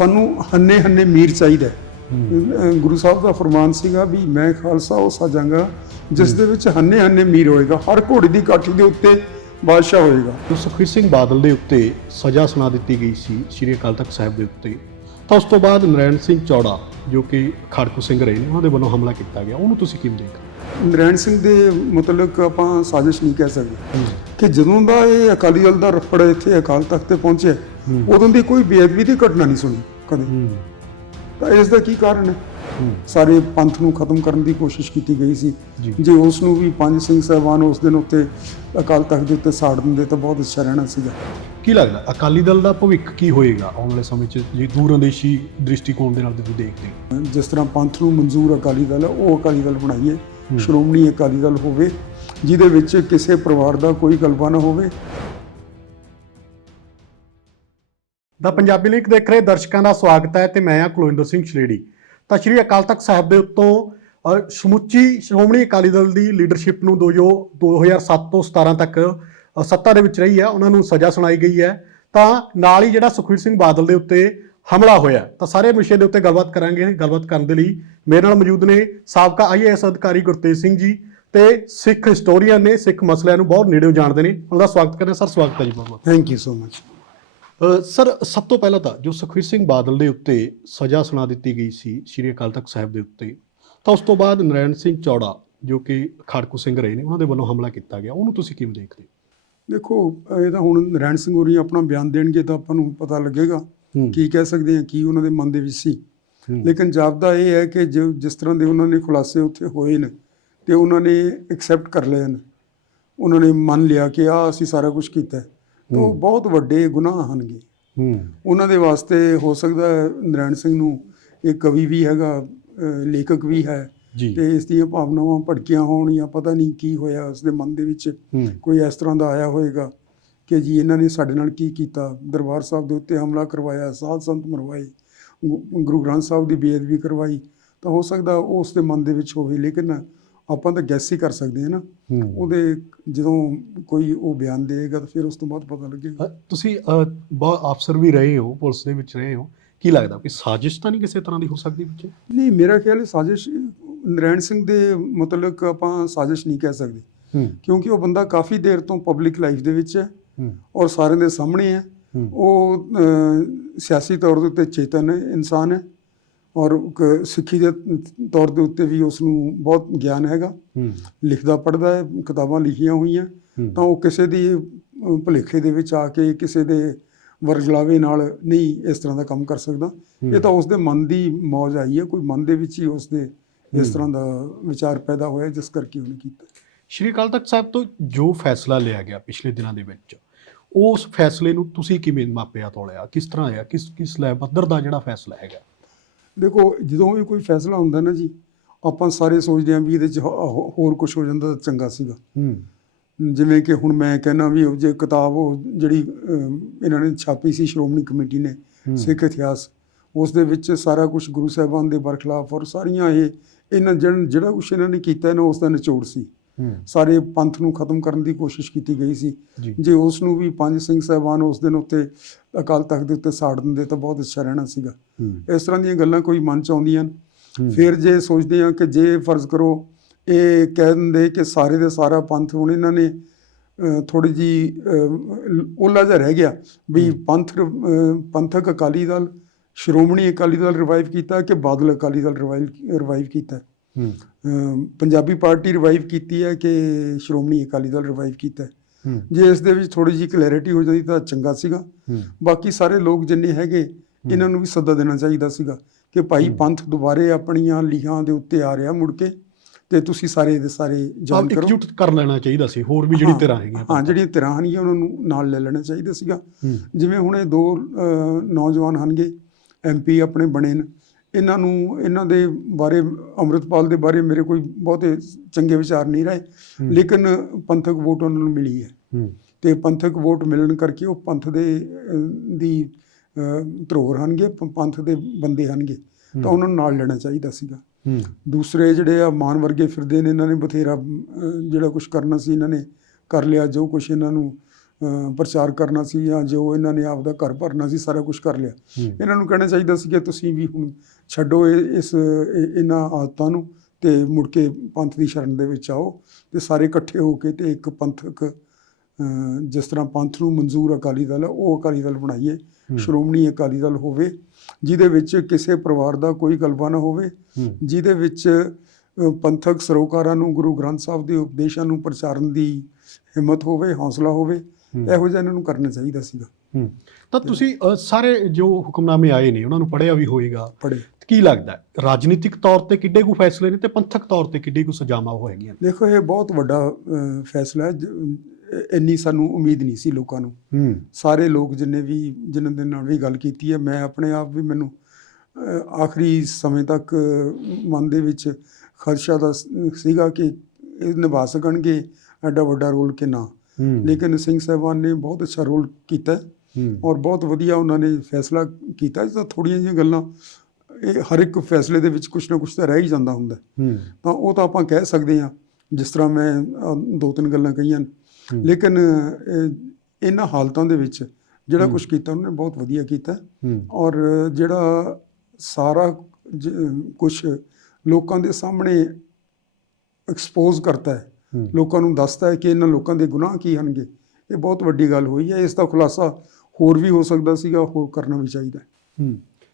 ਸਾਨੂੰ ਹੰਨੇ ਹੰਨੇ ਮੀਰ ਚਾਹੀਦਾ ਹੈ। ਅਹ ਗੁਰੂ ਸਾਹਿਬ ਦਾ ਫਰਮਾਨ ਸੀਗਾ ਵੀ ਮੈਂ ਖਾਲਸਾ ਉਹ ਸਾਜਾਂਗਾ ਜਿਸ ਦੇ ਵਿੱਚ ਹੰਨੇ ਹੰਨੇ ਮੀਰ ਹੋਏਗਾ ਹਰ ਘੋੜੇ ਦੀ ਕਾਠੀ ਦੇ ਉੱਤੇ ਬਾਦਸ਼ਾਹ ਹੋਏਗਾ। ਸੁਖਬੀਰ ਸਿੰਘ ਬਾਦਲ ਦੇ ਉੱਤੇ ਸਜ਼ਾ ਸੁਣਾ ਦਿੱਤੀ ਗਈ ਸੀ ਸ੍ਰੀ ਅਕਾਲ ਤਖਤ ਸਾਹਿਬ ਦੇ ਉੱਤੇ ਤਾਂ ਉਸ ਤੋਂ ਬਾਅਦ ਨਰੈਣ ਸਿੰਘ ਚੌੜਾ ਜੋ ਕਿ ਖੜਕੂ ਸਿੰਘ ਰਹੇ ਨੇ ਉਹਨਾਂ ਦੇ ਵੱਲੋਂ ਹਮਲਾ ਕੀਤਾ ਗਿਆ। ਉਹਨੂੰ ਤੁਸੀਂ ਕਿਵੇਂ ਦੇਖਦੇ ਨਰੈਣ ਸਿੰਘ ਦੇ ਮੁਤਲਕ ਆਪਾਂ ਸਾਜ਼ਿਸ਼ ਨਹੀਂ ਕਹਿ ਸਕਦੇ ਕਿ ਜਦੋਂ ਦਾ ਇਹ ਅਕਾਲੀ ਦਲ ਦਾ ਰਫੜ ਇੱਥੇ ਅਕਾਲ ਤਖਤ ਤੇ ਪਹੁੰਚਿਆ ਉਦੋਂ ਦੀ ਕੋਈ ਬੇਅਦਬੀ ਦੀ ਘਟਨਾ ਨਹੀਂ ਸੁਣੀ ਕਦੇ। ਤਾਂ ਇਸ ਦਾ ਕੀ ਕਾਰਨ ਹੈ? ਸਾਰੇ ਪੰਥ ਨੂੰ ਖਤਮ ਕਰਨ ਦੀ ਕੋਸ਼ਿਸ਼ ਕੀਤੀ ਗਈ ਸੀ। ਜੀ। ਉਸ ਨੂੰ ਵੀ ਪੰਜ ਸਿੰਘ ਸਾਹਿਬਾਨ ਉਸ ਦਿਨ ਉੱਤੇ ਅਕਾਲ ਤਖਤ ਦੇ ਉੱਤੇ ਸਾੜ ਦਿੰਦੇ ਤਾਂ ਬਹੁਤ ਅੱਛਾ ਰਹਿਣਾ ਸੀਗਾ। ਕੀ ਲੱਗਦਾ ਅਕਾਲੀ ਦਲ ਦਾ ਭਵਿੱਖ ਕੀ ਹੋਏਗਾ ਆਉਣ ਵਾਲੇ ਸਮੇਂ 'ਚ? ਜੇ ਦੂਰਅੰਦੇਸ਼ੀ ਦ੍ਰਿਸ਼ਟੀਕੋਣ ਦੇ ਨਾਲ ਤੁਸੀਂ ਦੇਖਦੇ ਜਿਸ ਤਰ੍ਹਾਂ ਪੰਥ ਨੂੰ ਮਨਜ਼ੂਰ ਅਕਾਲੀ ਦਲ ਹੈ ਉਹ ਅਕਾਲੀ ਦਲ ਬਣਾਈਏ। ਸ਼੍ਰੋਮਣੀ ਅਕਾਲੀ ਦਲ ਹੋਵੇ ਜਿਹਦੇ ਵਿੱਚ ਕਿਸੇ ਪਰਿਵਾਰ ਦਾ ਕੋਈ ਗਲਬਾ ਨਾ ਹੋਵੇ। ਦਾ ਪੰਜਾਬੀ ਲਿੰਕ ਦੇਖ ਰਹੇ ਦਰਸ਼ਕਾਂ ਦਾ ਸਵਾਗਤ ਹੈ ਤੇ ਮੈਂ ਹਾਂ ਕੁਲਵਿੰਦਰ ਸਿੰਘ ਸ਼ਲੇੜੀ ਤਾਂ ਸ਼੍ਰੀ ਅਕਾਲ ਤਖਤ ਸਾਹਿਬ ਦੇ ਉੱਤੋਂ ਸਮੁੱਚੀ ਸ਼੍ਰੋਮਣੀ ਅਕਾਲੀ ਦਲ ਦੀ ਲੀਡਰਸ਼ਿਪ ਨੂੰ ਦੋ ਜੋ 2007 ਤੋਂ 17 ਤੱਕ ਸੱਤਾ ਦੇ ਵਿੱਚ ਰਹੀ ਹੈ, ਉਹਨਾਂ ਨੂੰ ਸਜ਼ਾ ਸੁਣਾਈ ਗਈ ਹੈ। ਤਾਂ ਨਾਲ ਹੀ ਜਿਹੜਾ ਸੁਖਬੀਰ ਸਿੰਘ ਬਾਦਲ ਦੇ ਉੱਤੇ ਹਮਲਾ ਹੋਇਆ, ਤਾਂ ਸਾਰੇ ਵਿਸ਼ੇ ਦੇ ਉੱਤੇ ਗੱਲਬਾਤ ਕਰਾਂਗੇ, ਗੱਲਬਾਤ ਕਰਨ ਦੇ ਲਈ। ਮੇਰੇ ਨਾਲ ਮੌਜੂਦ ਨੇ ਸਾਬਕਾ ਆਈਏਐਸ ਅਧਿਕਾਰੀ ਗੁਰਤੇਜ ਸਿੰਘ ਜੀ ਤੇ ਸਿੱਖ ਹਿਸਟੋਰੀਅਨ ਨੇ, ਸਿੱਖ ਮਸਲਿਆਂ ਨੂੰ ਬਹੁਤ ਨੇੜਿਓਂ ਜਾਣਦੇ ਨੇ। ਉਹਨਾਂ ਦਾ ਸਵਾਗਤ ਕਰਦੇ ਹਾਂ। ਸਰ, ਸਵਾਗਤ ਹੈ ਜੀ ਬਹੁਤ ਬਹੁਤ thank you so much sir ਸਭ ਤੋਂ ਪਹਿਲਾਂ ਤਾਂ ਜੋ ਸੁਖਬੀਰ ਸਿੰਘ ਬਾਦਲ ਦੇ ਉੱਤੇ ਸਜ਼ਾ ਸੁਣਾ ਦਿੱਤੀ ਗਈ ਸੀ ਸ੍ਰੀ ਅਕਾਲ ਤਖਤ ਸਾਹਿਬ ਦੇ ਉੱਤੇ ਤਾਂ ਉਸ ਤੋਂ ਬਾਅਦ ਨਰੈਣ ਸਿੰਘ ਚੌੜਾ ਜੋ ਕਿ ਖੜਕੂ ਸਿੰਘ ਰਹੇ ਨੇ ਉਹਨਾਂ ਦੇ ਵੱਲੋਂ ਹਮਲਾ ਕੀਤਾ ਗਿਆ ਉਹਨੂੰ ਤੁਸੀਂ ਕਿਵੇਂ ਦੇਖਦੇ ਹੋ ਦੇਖੋ ਇਹ ਤਾਂ ਹੁਣ ਨਰੈਣ ਸਿੰਘ ਹੋਰੀ ਆਪਣਾ ਬਿਆਨ ਦੇਣਗੇ ਤਾਂ ਆਪਾਂ ਨੂੰ ਪਤਾ ਲੱਗੇਗਾ। ਕੀ ਕਹਿ ਸਕਦੇ ਹਾਂ ਕੀ ਉਹਨਾਂ ਦੇ ਮਨ ਦੇ ਵਿੱਚ ਸੀ। ਲੇਕਿਨ ਜਾਪਦਾ ਇਹ ਹੈ ਕਿ ਜੋ ਜਿਸ ਤਰ੍ਹਾਂ ਦੇ ਉਹਨਾਂ ਨੇ ਖੁਲਾਸੇ ਉੱਥੇ ਹੋਏ ਨੇ ਤੇ ਉਹਨਾਂ ਨੇ ਐਕਸੈਪਟ ਕਰ ਲਏ ਨੇ ਉਹਨਾਂ ਨੇ ਮੰਨ ਲਿਆ ਕਿ ਆ ਅਸੀਂ ਸਾਰਾ ਕੁਝ ਕੀਤਾ ਹੈ। ਤਾਂ ਉਹ ਬਹੁਤ ਵੱਡੇ ਗੁਨਾਹ ਹਨਗੇ। ਹੂੰ। ਉਹਨਾਂ ਦੇ ਵਾਸਤੇ ਹੋ ਸਕਦਾ ਨਰੈਣ ਸਿੰਘ ਨੂੰ ਇਹ ਕਵੀ ਵੀ ਹੈਗਾ ਲੇਖਕ ਵੀ ਹੈ। ਤੇ ਇਸ ਦੀਆਂ ਭਾਵਨਾਵਾਂ ਭੜਕੀਆਂ ਹੋਣ ਜਾਂ ਪਤਾ ਨਹੀਂ ਕੀ ਹੋਇਆ ਉਸ ਦੇ ਮਨ ਦੇ ਵਿੱਚ ਕੋਈ ਇਸ ਤਰ੍ਹਾਂ ਦਾ ਆਇਆ ਹੋਵੇਗਾ ਕਿ ਜੀ ਇਹਨਾਂ ਨੇ ਸਾਡੇ ਨਾਲ ਕੀ ਕੀਤਾ? ਦਰਬਾਰ ਸਾਹਿਬ ਦੇ ਉੱਤੇ ਹਮਲਾ ਕਰਵਾਇਆ ਸਾਧ ਸੰਤ ਮਰਵਾਏ ਗੁਰੂ ਗ੍ਰੰਥ ਸਾਹਿਬ ਦੀ ਬੇਅਦਬੀ ਕਰਵਾਈ। ਤਾਂ ਹੋ ਸਕਦਾ ਉਸ ਦੇ ਮਨ ਦੇ ਵਿੱਚ ਹੋਵੇ ਲੇਕਿਨ ਆਪਾਂ ਤਾਂ ਗੈਸ ਹੀ ਕਰ ਸਕਦੇ ਹਾਂ ਨਾ। ਉਹਦੇ ਜਦੋਂ ਕੋਈ ਉਹ ਬਿਆਨ ਦੇਗਾ ਤਾਂ ਫਿਰ ਉਸ ਤੋਂ ਬਾਅਦ ਪਤਾ ਲੱਗੇਗਾ। ਤੁਸੀਂ ਬਹੁਤ ਅਫਸਰ ਵੀ ਰਹੇ ਹੋ ਪੁਲਿਸ ਦੇ ਵਿੱਚ ਰਹੇ ਹੋ। ਕੀ ਲੱਗਦਾ ਕਿ ਸਾਜ਼ਿਸ਼ ਤਾਂ ਨਹੀਂ ਕਿਸੇ ਤਰ੍ਹਾਂ ਦੀ ਹੋ ਸਕਦੀ ਵਿੱਚ? ਨਹੀਂ ਮੇਰਾ ਖਿਆਲ ਹੈ ਸਾਜ਼ਿਸ਼ ਨਰੈਣ ਸਿੰਘ ਦੇ ਮੁਤਲਕ ਆਪਾਂ ਸਾਜ਼ਿਸ਼ ਨਹੀਂ ਕਹਿ ਸਕਦੇ। ਕਿਉਂਕਿ ਉਹ ਬੰਦਾ ਕਾਫੀ ਦੇਰ ਤੋਂ ਪਬਲਿਕ ਲਾਈਫ ਦੇ ਵਿੱਚ ਹੈ ਔਰ ਸਾਰਿਆਂ ਦੇ ਸਾਹਮਣੇ ਹੈ। ਉਹ ਸਿਆਸੀ ਤੌਰ ਦੇ ਉੱਤੇ ਚੇਤਨ ਇਨਸਾਨ ਹੈ। ਔਰ ਸਿੱਖੀ ਦੇ ਤੌਰ ਦੇ ਉੱਤੇ ਵੀ ਉਸ ਨੂੰ ਬਹੁਤ ਗਿਆਨ ਹੈਗਾ। ਲਿਖਦਾ ਪੜ੍ਹਦਾ ਹੈ ਕਿਤਾਬਾਂ ਲਿਖੀਆਂ ਹੋਈਆਂ। ਤਾਂ ਉਹ ਕਿਸੇ ਦੀ ਭੁਲੇਖੇ ਦੇ ਵਿੱਚ ਆ ਕੇ ਕਿਸੇ ਦੇ ਵਰਗਲਾਵੇ ਨਾਲ ਨਹੀਂ ਇਸ ਤਰ੍ਹਾਂ ਦਾ ਕੰਮ ਕਰ ਸਕਦਾ। ਇਹ ਤਾਂ ਉਸ ਦੇ ਮਨ ਦੀ ਮੌਜ ਆਈ ਹੈ। ਕੋਈ ਮਨ ਦੇ ਵਿੱਚ ਹੀ ਉਸ ਦੇ ਇਸ ਤਰ੍ਹਾਂ ਦਾ ਵਿਚਾਰ ਪੈਦਾ ਹੋਇਆ ਜਿਸ ਕਰਕੇ ਉਹਨੇ ਕੀਤਾ। ਸ਼੍ਰੀ ਅਕਾਲ ਤਖਤ ਸਾਹਿਬ ਤੋਂ ਜੋ ਫੈਸਲਾ ਲਿਆ ਗਿਆ ਪਿਛਲੇ ਦਿਨਾਂ ਦੇ ਵਿੱਚ ਉਸ ਫੈਸਲੇ ਨੂੰ ਤੁਸੀਂ ਕਿਵੇਂ ਮਾਪਿਆ ਤੋਲਿਆ ਕਿਸ ਤਰ੍ਹਾਂ ਆਇਆ? ਕਿਸ ਕਿਸ ਲੈ ਪੱਧਰ ਦਾ ਜਿਹੜਾ ਫੈਸਲਾ ਹੈਗਾ? ਦੇਖੋ ਜਦੋਂ ਵੀ ਕੋਈ ਫੈਸਲਾ ਹੁੰਦਾ ਨਾ ਜੀ ਆਪਾਂ ਸਾਰੇ ਸੋਚਦੇ ਹਾਂ ਵੀ ਇਹਦੇ 'ਚ ਹੋ- ਹੋਰ ਕੁਝ ਹੋ ਜਾਂਦਾ ਤਾਂ ਚੰਗਾ ਸੀਗਾ। ਹੂੰ। ਜਿਵੇਂ ਕਿ ਹੁਣ ਮੈਂ ਕਹਿੰਦਾ ਵੀ ਉਹ ਜੇ ਕਿਤਾਬ ਉਹ ਜਿਹੜੀ ਅਮ, ਇਹਨਾਂ ਨੇ ਛਾਪੀ ਸੀ ਸ਼੍ਰੋਮਣੀ ਕਮੇਟੀ ਨੇ ਸਿੱਖ ਇਤਿਹਾਸ ਉਸ ਦੇ ਵਿੱਚ ਸਾਰਾ ਕੁਝ ਗੁਰੂ ਸਾਹਿਬਾਨ ਦੇ ਬਰਖਲਾਫ ਔਰ ਸਾਰੀਆਂ ਇਹ ਇਹਨਾਂ ਜਿਹੜਾ ਜਿਹੜਾ ਕੁਝ ਇਹਨਾਂ ਨੇ ਕੀਤਾ ਇਹਨਾਂ ਉਸ ਦਾ ਨਿਚੋੜ ਸੀ। ਸਾਰੇ ਪੰਥ ਨੂੰ ਖਤਮ ਕਰਨ ਦੀ ਕੋਸ਼ਿਸ਼ ਕੀਤੀ ਗਈ ਸੀ। ਜੀ। ਉਸ ਨੂੰ ਵੀ ਪੰਜ ਸਿੰਘ ਸਾਹਿਬਾਨ ਉਸ ਦਿਨ ਉੱਤੇ ਅਕਾਲ ਤਖਤ ਦੇ ਉੱਤੇ ਸਾੜ ਦਿੰਦੇ ਤਾਂ ਬਹੁਤ ਅੱਛਾ ਰਹਿਣਾ ਸੀਗਾ। ਇਸ ਤਰ੍ਹਾਂ ਦੀਆਂ ਗੱਲਾਂ ਕੋਈ ਮਨ ਚ ਆਉਂਦੀਆਂ ਫਿਰ ਜੇ ਸੋਚਦੇ ਆ ਕਿ ਜੇ ਫਰਜ਼ ਕਰੋ ਇਹ ਕਹਿ ਦਿੰਦੇ ਕਿ ਸਾਰੇ ਦੇ ਸਾਰਾ ਪੰਥ ਹੁਣ ਇਹਨਾਂ ਨੇ ਥੋੜੀ ਜੀ ਉਹਲਾ ਜਿਹਾ ਰਹਿ ਗਿਆ ਵੀ ਪੰਥ ਪੰਥਕ ਅਕਾਲੀ ਦਲ ਸ਼੍ਰੋਮਣੀ ਅਕਾਲੀ ਦਲ ਰਿਵਾਈਵ ਕੀਤਾ ਕਿ ਬਾਦਲ ਅਕਾਲੀ ਦਲ ਰਿਵਾਈਵ ਰਿਵਾਈਵ ਕੀਤਾ? ਪੰਜਾਬੀ ਪਾਰਟੀ ਰਿਵਾਈਵ ਕੀਤੀ ਹੈ ਕਿ ਸ਼੍ਰੋਮਣੀ ਅਕਾਲੀ ਦਲ ਰਿਵਾਈਵ ਕੀਤਾ ਹੈ। ਜੇ ਇਸ ਦੇ ਵਿੱਚ ਥੋੜੀ ਜੀ ਕਲੈਰਿਟੀ ਹੋ ਜਾਂਦੀ ਤਾਂ ਚੰਗਾ ਸੀਗਾ। ਬਾਕੀ ਸਾਰੇ ਲੋਕ ਜਿੰਨੇ ਹੈਗੇ ਇਹਨਾਂ ਨੂੰ ਵੀ ਸੱਦਾ ਦੇਣਾ ਚਾਹੀਦਾ ਸੀਗਾ ਕਿ ਭਾਈ ਪੰਥ ਦੁਬਾਰੇ ਆਪਣੀਆਂ ਲੀਹਾਂ ਦੇ ਉੱਤੇ ਆ ਰਿਹਾ ਮੁੜ ਕੇ ਤੇ ਤੁਸੀਂ ਸਾਰੇ ਦੇ ਸਾਰੇ ਆਪ ਕਰੋ। ਇਕਜੁੱਟ ਕਰ ਲੈਣਾ ਚਾਹੀਦਾ ਸੀ ਹੋਰ ਵੀ ਜਿਹੜੀ ਤਰ੍ਹਾਂ ਹੈਗੀਆਂ ਹਾਂ ਜਿਹੜੀਆਂ ਧਿਰਾਂ ਹਨਗੀਆਂ ਉਹਨਾਂ ਨੂੰ ਨਾਲ ਲੈ ਲੈਣਾ ਚਾਹੀਦਾ ਸੀਗਾ। ਜਿਵੇਂ ਹੁਣ ਇਹ ਦੋ ਨੌਜਵਾਨ ਹਨਗੇ ਐਮਪੀ ਆਪਣੇ ਬਣੇ ਨੇ। ਇਹਨਾਂ ਨੂੰ ਇਹਨਾਂ ਦੇ ਬਾਰੇ ਅੰਮ੍ਰਿਤਪਾਲ ਦੇ ਬਾਰੇ ਮੇਰੇ ਕੋਈ ਬਹੁਤੇ ਚੰਗੇ ਵਿਚਾਰ ਨਹੀਂ ਰਹੇ। ਲੇਕਿਨ ਪੰਥਕ ਵੋਟ ਉਹਨਾਂ ਨੂੰ ਮਿਲੀ ਹੈ। ਤੇ ਪੰਥਕ ਵੋਟ ਮਿਲਣ ਕਰਕੇ ਉਹ ਪੰਥ ਦੇ ਦੀ ਅਹ, ਧਰੋਹਰ ਹਨਗੇ ਪੰਥ ਦੇ ਬੰਦੇ ਹਨਗੇ। ਤਾਂ ਉਹਨਾਂ ਨੂੰ ਨਾਲ ਲੈਣਾ ਚਾਹੀਦਾ ਸੀਗਾ। ਦੂਸਰੇ ਜਿਹੜੇ ਆ ਮਾਨ ਵਰਗੇ ਫਿਰਦੇ ਨੇ ਇਹਨਾਂ ਨੇ ਬਥੇਰਾ ਜਿਹੜਾ ਕੁਝ ਕਰਨਾ ਸੀ ਇਹਨਾਂ ਨੇ ਕਰ ਲਿਆ ਜੋ ਕੁਝ ਇਹਨਾਂ ਨੂੰ ਪ੍ਰਚਾਰ ਕਰਨਾ ਸੀ ਜਾਂ ਜੋ ਇਹਨਾਂ ਨੇ ਆਪਦਾ ਘਰ ਭਰਨਾ ਸੀ ਸਾਰਾ ਕੁਝ ਕਰ ਲਿਆ ਇਹਨਾਂ ਨੂੰ ਕਹਿਣਾ ਚਾਹੀਦਾ ਸੀ ਕਿ ਤੁਸੀਂ ਵੀ ਹੁਣ ਛੱਡੋ ਇਸ ਇਹ- ਇਹਨਾਂ ਆਦਤਾਂ ਨੂੰ ਤੇ ਮੁੜ ਕੇ ਪੰਥ ਦੀ ਸ਼ਰਨ ਦੇ ਵਿੱਚ ਆਓ ਤੇ ਸਾਰੇ ਇਕੱਠੇ ਹੋ ਕੇ ਤੇ ਇੱਕ ਪੰਥਕ ਜਿਸ ਤਰ੍ਹਾਂ ਪੰਥ ਨੂੰ ਮਨਜ਼ੂਰ ਅਕਾਲੀ ਦਲ ਹੈ ਉਹ ਅਕਾਲੀ ਦਲ ਬਣਾਈਏ। ਸ਼੍ਰੋਮਣੀ ਅਕਾਲੀ ਦਲ ਹੋਵੇ ਜਿਹਦੇ ਵਿੱਚ ਕਿਸੇ ਪਰਿਵਾਰ ਦਾ ਕੋਈ ਗਲਬਾ ਨਾ ਹੋਵੇ ਜਿਹਦੇ ਵਿੱਚ ਪੰਥਕ ਸਰੋਕਾਰਾਂ ਨੂੰ ਗੁਰੂ ਗ੍ਰੰਥ ਸਾਹਿਬ ਦੇ ਉਪਦੇਸ਼ਾਂ ਨੂੰ ਪ੍ਰਚਾਰਨ ਦੀ ਹਿੰਮਤ ਹੋਵੇ ਹੌਸਲਾ ਹੋਵੇ। ਇਹੋ ਜਿਹਾ ਇਹਨਾਂ ਨੂੰ ਕਰਨਾ ਚਾਹੀਦਾ ਸੀਗਾ। ਤਾਂ ਤੁਸੀਂ ਅ, ਸਾਰੇ ਜੋ ਹੁਕਮਨਾਮੇ ਆਏ ਨੇ ਉਹਨਾਂ ਨੂੰ ਪੜ੍ਹਿਆ ਵੀ ਹੋਏਗਾ। ਪੜੇ ਕੀ ਲੱਗਦਾ ਹੈ? ਰਾਜਨੀਤਿਕ ਤੌਰ ਤੇ ਕਿੱਡੇ ਕੁ ਫੈਸਲੇ ਨੇ ਤੇ ਪੰਥਕ ਤੌਰ ਤੇ ਕਿੱਡੀ ਕੁ ਸਜ਼ਾਵਾਂ ਨੇ? ਦੇਖੋ ਇਹ ਬਹੁਤ ਵੱਡਾ ਫੈਸਲਾ ਹੈ। ਜ- ਇੰਨੀ ਸਾਨੂੰ ਉਮੀਦ ਨਹੀਂ ਸੀ ਲੋਕਾਂ ਨੂੰ। ਹੂੰ। ਸਾਰੇ ਲੋਕ ਜਿੰਨੇ ਵੀ ਜਿਨ੍ਹਾਂ ਦੇ ਨਾਲ ਵੀ ਗੱਲ ਕੀਤੀ ਹੈ ਮੈਂ ਆਪਣੇ ਆਪ ਵੀ ਮੈਨੂੰ ਆਖਰੀ ਸਮੇਂ ਤੱਕ ਮਨ ਦੇ ਵਿੱਚ ਖਦਸ਼ਾ ਦਾ ਸ- ਸੀਗਾ ਕਿ ਇਹ ਨਿਭਾ ਸਕਣਗੇ ਐਡਾ ਵੱਡਾ ਰੋਲ ਕਿ ਨਾ। ਲੇਕਿਨ ਸਿੰਘ ਸਾਹਿਬਾਨ ਨੇ ਬਹੁਤ ਅੱਛਾ ਰੋਲ ਕੀਤਾ ਔਰ ਬਹੁਤ ਵਧੀਆ ਉਹਨਾਂ ਨੇ ਫੈਸਲਾ ਕੀਤਾ। ਜਿਸ ਥੋੜੀਆਂ ਜਿਹੀਆਂ ਗੱਲਾਂ ਇਹ ਹਰ ਇੱਕ ਫੈਸਲੇ ਦੇ ਵਿੱਚ ਕੁਝ ਨਾ ਕੁਝ ਤਾਂ ਰਹਿ ਹੀ ਜਾਂਦਾ ਹੁੰਦਾ ਤਾਂ ਉਹ ਤਾਂ ਆਪਾਂ ਕਹਿ ਸਕਦੇ ਹਾਂ ਜਿਸ ਤਰ੍ਹਾਂ ਮੈਂ ਦੋ ਤਿੰਨ ਗੱਲਾਂ ਕਹੀਆਂ। ਲੇਕਿਨ ਇਹਨਾਂ ਹਾਲਤਾਂ ਦੇ ਵਿੱਚ ਜਿਹੜਾ। ਕੁਝ ਕੀਤਾ ਉਹਨੇ ਬਹੁਤ ਵਧੀਆ ਕੀਤਾ। ਔਰ ਜਿਹੜਾ ਸਾਰਾ ਕੁਝ ਲੋਕਾਂ ਦੇ ਸਾਹਮਣੇ ਐਕਸਪੋਜ਼ ਕਰਤਾ ਹੂੰ ਲੋਕਾਂ ਨੂੰ ਦੱਸਦਾ ਹੈ ਕਿ ਇਹਨਾਂ ਲੋਕਾਂ ਦੇ ਗੁਨਾਹ ਕੀ ਹਨਗੇ ਇਹ ਬਹੁਤ ਵੱਡੀ ਗੱਲ ਹੋਈ ਹੈ। ਇਸ ਦਾ ਖੁਲਾਸਾ ਹੋਰ ਵੀ ਹੋ ਸਕਦਾ ਸੀਗਾ ਹੋਰ ਕਰਨਾ ਵੀ ਚਾਹੀਦਾ ਹੈ।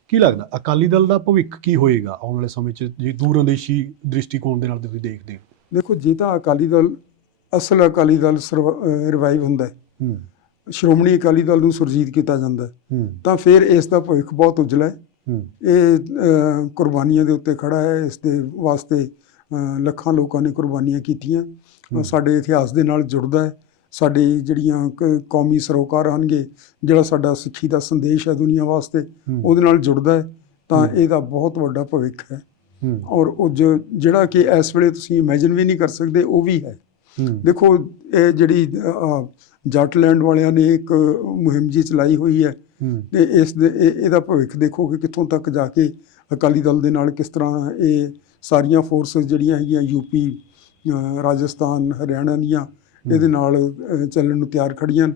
ਕੀ ਲੱਗਦਾ ਅਕਾਲੀ ਦਲ ਦਾ ਭਵਿੱਖ ਕੀ ਹੋਏਗਾ ਆਉਣ ਵਾਲੇ ਸਮੇਂ 'ਚ? ਜੇ ਦੂਰਅੰਦੇਸ਼ੀ ਦ੍ਰਿਸ਼ਟੀਕੋਣ ਦੇ ਨਾਲ ਤੁਸੀਂ ਦੇਖਦੇ ਹੋ। ਦੇਖੋ ਜੇ ਤਾਂ ਅਕਾਲੀ ਦਲ ਅਸਲ ਅਕਾਲੀ ਦਲ ਰਿਵਾਈਵ ਹੁੰਦਾ ਹੈ। ਹੂੰ। ਸ਼੍ਰੋਮਣੀ ਅਕਾਲੀ ਦਲ ਨੂੰ ਸੁਰਜੀਤ ਕੀਤਾ ਜਾਂਦਾ ਤਾਂ ਫਿਰ ਇਸ ਦਾ ਭਵਿੱਖ ਬਹੁਤ ਉਜਲਾ ਹੈ। ਹੂੰ। ਇਹ ਕੁਰਬਾਨੀਆਂ ਦੇ ਉੱਤੇ ਖੜਾ ਹੈ। ਇਸ ਦੇ ਵਾਸਤੇ ਲੱਖਾਂ ਲੋਕਾਂ ਨੇ ਕੁਰਬਾਨੀਆਂ ਕੀਤੀਆਂ। ਸਾਡੇ ਇਤਿਹਾਸ ਦੇ ਨਾਲ ਜੁੜਦਾ ਹੈ। ਸਾਡੀ ਜਿਹੜੀਆਂ ਕੌਮੀ ਸਰੋਕਾਰ ਹਨਗੇ ਜਿਹੜਾ ਸਾਡਾ ਸਿੱਖੀ ਦਾ ਸੰਦੇਸ਼ ਹੈ ਦੁਨੀਆ ਵਾਸਤੇ। ਉਹਦੇ ਨਾਲ ਜੁੜਦਾ ਹੈ। ਤਾਂ ਇਹਦਾ ਬਹੁਤ ਵੱਡਾ ਭਵਿੱਖ ਹੈ। ਔਰ ਉਹ ਜੋ- ਜਿਹੜਾ ਕਿ ਇਸ ਵੇਲੇ ਤੁਸੀਂ ਇਮੇਜਿਨ ਵੀ ਨਹੀਂ ਕਰ ਸਕਦੇ ਉਹ ਵੀ ਹੈ। ਦੇਖੋ ਇਹ ਜਿਹੜੀ ਜੱਟਲੈਂਡ ਵਾਲਿਆਂ ਨੇ ਇੱਕ ਮੁਹਿੰਮ ਜੀ ਚਲਾਈ ਹੋਈ ਹੈ। ਤੇ ਇਸ ਦੇ ਇਹ- ਇਹਦਾ ਭਵਿੱਖ ਦੇਖੋ ਕਿ ਕਿੱਥੋਂ ਤੱਕ ਜਾ ਕੇ ਅਕਾਲੀ ਦਲ ਦੇ ਨਾਲ ਕਿਸ ਤਰ੍ਹਾਂ ਇਹ ਸਾਰੀਆਂ ਫੋਰਸਸ ਜਿਹੜੀਆਂ ਹੈਗੀਆਂ ਯੂਪੀ ਰਾਜਸਥਾਨ ਹਰਿਆਣਾ ਦੀਆਂ ਇਹਦੇ ਨਾਲ ਚੱਲਣ ਨੂੰ ਤਿਆਰ ਖੜੀਆਂ।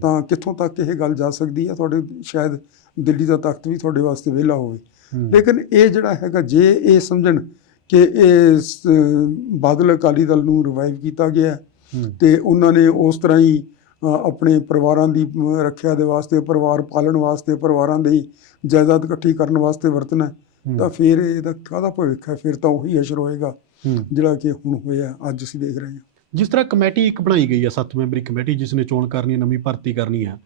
ਤਾਂ ਕਿੱਥੋਂ ਤੱਕ ਇਹ ਗੱਲ ਜਾ ਸਕਦੀ ਹੈ ਤੁਹਾਡੇ ਸ਼ਾਇਦ ਦਿੱਲੀ ਦਾ ਤਖਤ ਵੀ ਤੁਹਾਡੇ ਵਾਸਤੇ ਵਿਹਲਾ ਹੋਵੇ। ਲੇਕਿਨ ਇਹ ਜਿਹੜਾ ਹੈਗਾ ਜੇ ਇਹ ਸਮਝਣ ਕਿ ਇਹ ਬਾਦਲ ਅਕਾਲੀ ਦਲ ਨੂੰ ਰਿਵਾਈਵ ਕੀਤਾ ਗਿਆ ਤੇ ਉਹਨਾਂ ਨੇ ਉਸ ਤਰ੍ਹਾਂ ਹੀ ਆਪਣੇ ਪਰਿਵਾਰਾਂ ਦੀ ਰੱਖਿਆ ਦੇ ਵਾਸਤੇ ਪਰਿਵਾਰ ਪਾਲਣ ਵਾਸਤੇ ਪਰਿਵਾਰਾਂ ਦੀ ਜਾਇਦਾਦ ਇਕੱਠੀ ਕਰਨ ਵਾਸਤੇ ਵਰਤਣਾ। ਤਾਂ ਫਿਰ ਇਹਦਾ ਕਾਹਦਾ ਭਵਿੱਖ ਹੈ? ਫਿਰ ਤਾਂ ਉਹੀ ਅਸ਼ਰ ਹੋਏਗਾ ਜਿਹੜਾ ਕਿ ਹੁਣ ਹੋਇਆ ਅੱਜ ਅਸੀਂ ਦੇਖ ਰਹੇ ਹਾਂ। ਜਿਸ ਤਰ੍ਹਾਂ ਕਮੇਟੀ ਇੱਕ ਬਣਾਈ ਗਈ ਹੈ ਸੱਤ ਮੈਂਬਰੀ ਕਮੇਟੀ ਜਿਸ ਨੇ ਚੋਣ ਕਰਨੀ ਹੈ ਨਵੀਂ ਭਰਤੀ ਕਰਨੀ ਹੈ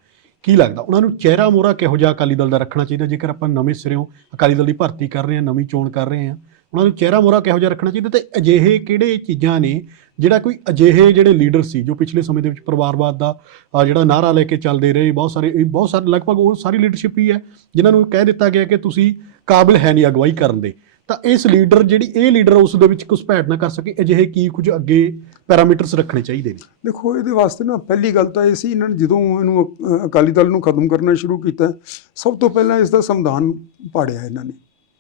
ਕੀ ਲੱਗਦਾ? ਉਹਨਾਂ ਨੂੰ ਚਿਹਰਾ ਮੋਹਰਾ ਕਿਹੋ ਜਿਹਾ ਅਕਾਲੀ ਦਲ ਦਾ ਰੱਖਣਾ ਚਾਹੀਦਾ? ਜੇਕਰ ਆਪਾਂ ਨਵੇਂ ਸਿਰਿਓਂ ਅਕਾਲੀ ਦਲ ਦੀ ਭਰਤੀ ਕਰ ਰਹੇ ਹਾਂ ਨਵੀਂ ਚੋਣ ਕਰ ਰਹੇ ਹਾਂ ਉਹਨਾਂ ਨੂੰ ਚਿਹਰਾ ਮੋਹਰਾ ਕਿਹੋ ਜਿਹਾ ਰੱਖਣਾ ਚਾਹੀਦਾ? ਤੇ ਅਜਿਹੇ ਕਿਹੜੇ ਚੀਜ਼ਾਂ ਨੇ ਜਿਹੜਾ ਕੋਈ ਅਜਿਹੇ ਜਿਹੜੇ ਲੀਡਰ ਸੀ ਜੋ ਪਿਛਲੇ ਸਮੇਂ ਦੇ ਵਿੱਚ ਪਰਿਵਾਰਵਾਦ ਦਾ ਜਿਹੜਾ ਨਾਰਾ ਲੈ ਕੇ ਚੱਲਦੇ ਰਹੇ ਬਹੁਤ ਸਾਰੇ ਬਹੁਤ ਸਾਰੇ ਲਗਭਗ ਉਹ ਸਾਰੀ ਲੀਡਰਸ਼ਿਪ ਹੀ ਹੈ ਜਿਨ੍ਹਾਂ ਨੂੰ ਕਹਿ ਦਿੱਤਾ ਗਿਆ ਕਿ ਤੁਸੀਂ ਕਾਬਿਲ ਹੈ ਨਹੀਂ ਅਗਵਾਈ ਕਰਨ ਦੇ। ਤਾਂ ਇਸ ਲੀਡਰ ਜਿਹੜੀ ਇਹ ਲੀਡਰ ਉਸ ਦੇ ਵਿੱਚ ਘੁਸਪੈਠ ਨਾ ਕਰ ਸਕੇ ਅਜਿਹੇ ਕੀ ਕੁਝ ਅੱਗੇ ਪੈਰਾਮੀਟਰਸ ਰੱਖਣੇ ਚਾਹੀਦੇ ਨੇ? ਦੇਖੋ ਇਹਦੇ ਵਾਸਤੇ ਨਾ ਪਹਿਲੀ ਗੱਲ ਤਾਂ ਇਹ ਸੀ ਇਹਨਾਂ ਨੇ ਜਦੋਂ ਇਹਨੂੰ ਅਕਾਲੀ ਦਲ ਨੂੰ ਖਤਮ ਕਰਨਾ ਸ਼ੁਰੂ ਕੀਤਾ ਸਭ ਤੋਂ ਪਹਿਲਾਂ ਇਸ ਦਾ ਸੰਵਿਧਾਨ ਪਾੜਿਆ ਇਹਨਾਂ ਨੇ।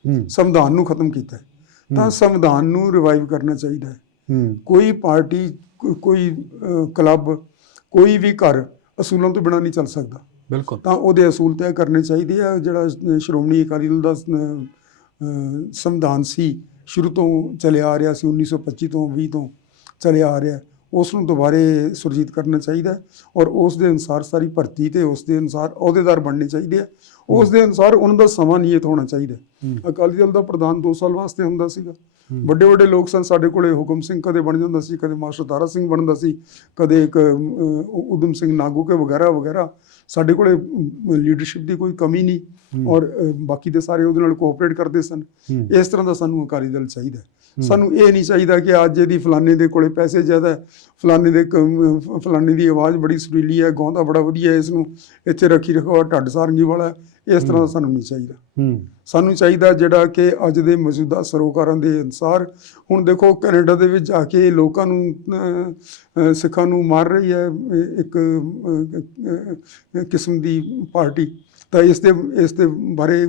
ਹੂੰ। ਸੰਵਿਧਾਨ ਨੂੰ ਖਤਮ ਕੀਤਾ। ਤਾਂ ਸੰਵਿਧਾਨ ਨੂੰ ਰਿਵਾਈਵ ਕਰਨਾ ਚਾਹੀਦਾ ਹੈ। ਹੂੰ। ਕੋਈ ਪਾਰਟੀ ਕੋਈ ਕਲੱਬ ਕੋਈ ਵੀ ਘਰ ਅਸੂਲਾਂ ਤੋਂ ਬਿਨਾਂ ਨਹੀਂ ਚੱਲ ਸਕਦਾ। ਬਿਲਕੁਲ। ਤਾਂ ਉਹਦੇ ਅਸੂਲ ਤੈਅ ਕਰਨੇ ਚਾਹੀਦੇ ਆ ਜਿਹੜਾ ਸ਼੍ਰੋਮਣੀ ਅਕਾਲੀ ਦਲ ਦਾ ਸੰਵਿਧਾਨ ਸੀ ਸ਼ੁਰੂ ਤੋਂ ਚੱਲਿਆ ਆ ਰਿਹਾ ਸੀ 1925 ਤੋਂ 20 ਤੋਂ ਚੱਲਿਆ ਆ ਰਿਹਾ। ਉਸ ਨੂੰ ਦੁਬਾਰੇ ਸੁਰਜੀਤ ਕਰਨਾ ਚਾਹੀਦਾ ਹੈ ਔਰ ਉਸ ਦੇ ਅਨੁਸਾਰ ਸਾਰੀ ਭਰਤੀ ਤੇ ਉਸ ਦੇ ਅਨੁਸਾਰ ਅਹੁਦੇਦਾਰ ਬਣਨੇ ਚਾਹੀਦੇ ਆ। ਉਸ ਦੇ ਅਨੁਸਾਰ ਉਹਨਾਂ ਦਾ ਸਮਾਂ ਨਿਯਤ ਹੋਣਾ ਚਾਹੀਦਾ। ਅਕਾਲੀ ਦਲ ਦਾ ਪ੍ਰਧਾਨ 2 ਸਾਲ ਵਾਸਤੇ ਹੁੰਦਾ ਸੀਗਾ। ਵੱਡੇ ਵੱਡੇ ਲੋਕ ਸਨ ਸਾਡੇ ਕੋਲੇ ਹੁਕਮ ਸਿੰਘ ਕਦੇ ਬਣ ਜਾਂਦਾ ਸੀ ਕਦੇ ਮਾਸਟਰ ਤਾਰਾ ਸਿੰਘ ਬਣਦਾ ਸੀ ਕਦੇ ਇੱਕ ਉਦਮ ਸਿੰਘ ਨਾਗੂਕੇ ਵਗੈਰਾ ਵਗੈਰਾ। ਸਾਡੇ ਕੋਲੇ ਲੀਡਰਸ਼ਿਪ ਦੀ ਕੋਈ ਕਮੀ ਨਹੀਂ। ਔਰ ਬਾਕੀ ਦੇ ਸਾਰੇ ਉਹਦੇ ਨਾਲ ਕੋਆਪਰੇਟ ਕਰਦੇ ਸਨ। ਇਸ ਤਰ੍ਹਾਂ ਦਾ ਸਾਨੂੰ ਅਕਾਲੀ ਦਲ ਚਾਹੀਦਾ। ਸਾਨੂੰ ਇਹ ਨਹੀਂ ਚਾਹੀਦਾ ਕਿ ਅੱਜ ਇਹਦੀ ਫਲਾਣੇ ਦੇ ਕੋਲੇ ਪੈਸੇ ਜ਼ਿਆਦਾ ਹੈ। ਫਲਾਣੇ ਦੇ ਫਲਾਣੇ ਦੀ ਆਵਾਜ਼ ਬੜੀ ਸੁਰੀਲੀ ਹੈ ਗਾਉਂਦਾ ਬੜਾ ਵਧੀਆ ਹੈ ਇਸ ਨੂੰ ਇੱਥੇ ਰੱਖੀ ਰੱਖੋ ਢੱਡ ਸਾਰੰਗੀ ਵਾਲਾ। ਇਸ ਤਰ੍ਹਾਂ ਦਾ ਸਾਨੂੰ ਨਹੀਂ ਚਾਹੀਦਾ। ਹੂੰ। ਸਾਨੂੰ ਚਾਹੀਦਾ ਜਿਹੜਾ ਕਿ ਅੱਜ ਦੇ ਮੌਜੂਦਾ ਸਰੋਕਾਰਾਂ ਦੇ ਅਨੁਸਾਰ ਹੁਣ ਦੇਖੋ ਕੈਨੇਡਾ ਦੇ ਵਿੱਚ ਜਾ ਕੇ ਲੋਕਾਂ ਨੂੰ ਸਿੱਖਾਂ ਨੂੰ ਮਾਰ ਰਹੀ ਹੈ ਇੱਕ ਕਿਸਮ ਦੀ ਪਾਰਟੀ। ਤਾਂ ਇਸ ਦੇ ਇਸ ਦੇ ਬਾਰੇ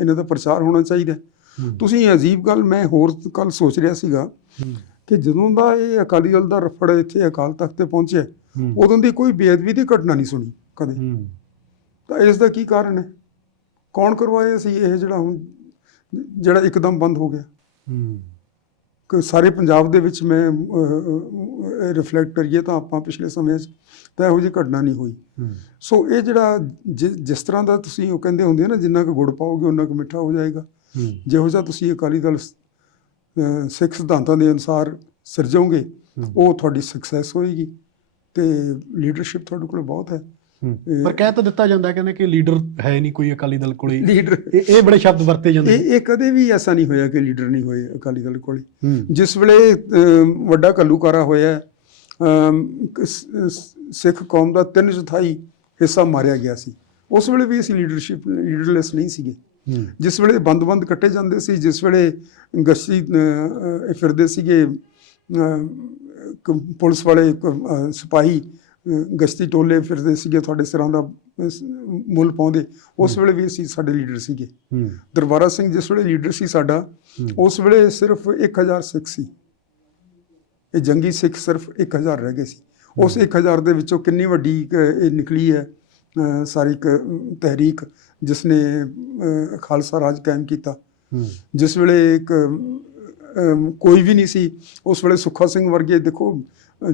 ਇਹਨਾਂ ਦਾ ਪ੍ਰਚਾਰ ਹੋਣਾ ਚਾਹੀਦਾ। ਤੁਸੀਂ ਅਜੀਬ ਗੱਲ ਮੈਂ ਹੋਰ ਕੱਲ ਸੋਚ ਰਿਹਾ ਸੀਗਾ। ਕਿ ਜਦੋਂ ਦਾ ਇਹ ਅਕਾਲੀ ਦਲ ਦਾ ਰਫੜ ਇੱਥੇ ਅਕਾਲ ਤਖਤ ਤੇ ਪਹੁੰਚਿਆ ਉਦੋਂ ਦੀ ਕੋਈ ਬੇਅਦਬੀ ਦੀ ਘਟਨਾ ਨਹੀਂ ਸੁਣੀ ਕਦੇ। ਤਾਂ ਇਸ ਦਾ ਕੀ ਕਾਰਨ ਹੈ? ਕੌਣ ਕਰਵਾਇਆ ਸੀ ਇਹ ਜਿਹੜਾ ਹੁਣ ਜਿਹੜਾ ਇੱਕਦਮ ਬੰਦ ਹੋ ਗਿਆ? ਕਿ ਸਾਰੇ ਪੰਜਾਬ ਦੇ ਵਿੱਚ ਮੈਂ ਰਿਫਲੈਕਟ ਕਰੀਏ ਤਾਂ ਆਪਾਂ ਪਿਛਲੇ ਸਮੇਂ 'ਚ ਤਾਂ ਇਹੋ ਜਿਹੀ ਘਟਨਾ ਨਹੀਂ ਹੋਈ। ਸੋ ਇਹ ਜਿਹੜਾ ਜਿਸ ਤਰ੍ਹਾਂ ਦਾ ਤੁਸੀਂ ਉਹ ਕਹਿੰਦੇ ਹੁੰਦੇ ਨਾ ਜਿੰਨਾ ਕੁ ਗੁੜ ਪਾਓਗੇ ਉਨਾ ਕੁ ਮਿੱਠਾ ਹੋ ਜਾਏਗਾ। ਜਿਹੋ ਜਿਹਾ ਤੁਸੀਂ ਅਕਾਲੀ ਦਲ ਸਿੱਖ ਸਿਧਾਂਤਾਂ ਦੇ ਅਨੁਸਾਰ ਸਿਰਜੋਗੇ। ਉਹ ਤੁਹਾਡੀ ਸਕਸੈਸ ਹੋਏਗੀ ਤੇ ਲੀਡਰਸ਼ਿਪ ਤੁਹਾਡੇ ਕੋਲ ਬਹੁਤ ਹੈ। ਪਰ ਕਹਿ ਤਾਂ ਦਿੱਤਾ ਜਾਂਦਾ ਕਹਿੰਦੇ ਕਿ ਲੀਡਰ ਹੈ ਨਹੀਂ ਕੋਈ ਅਕਾਲੀ ਦਲ ਕੋਲੇ। ਲੀਡਰ ਇਹ ਬੜੇ ਸ਼ਬਦ ਵਰਤੇ ਜਾਂਦੇ ਇਹ ਇਹ ਕਦੇ ਵੀ ਐਸਾ ਨਹੀਂ ਹੋਇਆ ਕਿ ਲੀਡਰ ਨਹੀਂ ਹੋਏ ਅਕਾਲੀ ਦਲ ਕੋਲ। ਜਿਸ ਵੇਲੇ ਵੱਡਾ ਕੱਲੂਕਾਰਾ ਹੋਇਆ ਸਿੱਖ ਕੌਮ ਦਾ ਤਿੰਨ ਚੌਥਾਈ ਹਿੱਸਾ ਮਾਰਿਆ ਗਿਆ ਸੀ। ਉਸ ਵੇਲੇ ਵੀ ਅਸੀਂ ਲੀਡਰਸ਼ਿਪ ਲੀਡਰਲੈਸ ਨਹੀਂ ਸੀਗੇ। ਜਿਸ ਵੇਲੇ ਬੰਦ-ਬੰਦ ਕੱਟੇ ਜਾਂਦੇ ਸੀ ਜਿਸ ਵੇਲੇ ਗਸ਼ਤੀ ਫਿਰਦੇ ਸੀਗੇ ਪੁਲਿਸ ਵਾਲੇ ਸਿਪਾਹੀ ਗਸ਼ਤੀ ਟੋਲੇ ਫਿਰਦੇ ਸੀਗੇ ਤੁਹਾਡੇ ਸਿਰਾਂ ਦਾ ਮੁੱਲ ਪਾਉਂਦੇ। ਉਸ ਵੇਲੇ ਵੀ ਅਸੀਂ ਸਾਡੇ ਲੀਡਰ ਸੀਗੇ। ਦਰਬਾਰਾ ਸਿੰਘ ਜਿਸ ਵੇਲੇ ਲੀਡਰ ਸੀ ਸਾਡਾ। ਉਸ ਵੇਲੇ ਸਿਰਫ 1000 ਸਿੱਖ ਸੀ। ਇਹ ਜੰਗੀ ਸਿੱਖ ਸਿਰਫ 1000 ਰਹਿ ਗਏ ਸੀ। ਉਸ 1000 ਦੇ ਵਿੱਚੋਂ ਕਿੰਨੀ ਵੱਡੀ ਇਹ ਨਿਕਲੀ ਹੈ ਸਾਰੀ ਤਹਿਰੀਕ ਜਿਸ ਨੇ ਖਾਲਸਾ ਰਾਜ ਕਾਇਮ ਕੀਤਾ। ਜਿਸ ਵੇਲੇ ਇੱਕ ਕੋਈ ਵੀ ਨਹੀਂ ਸੀ ਉਸ ਵੇਲੇ ਸੁੱਖਾ ਸਿੰਘ ਵਰਗੇ ਦੇਖੋ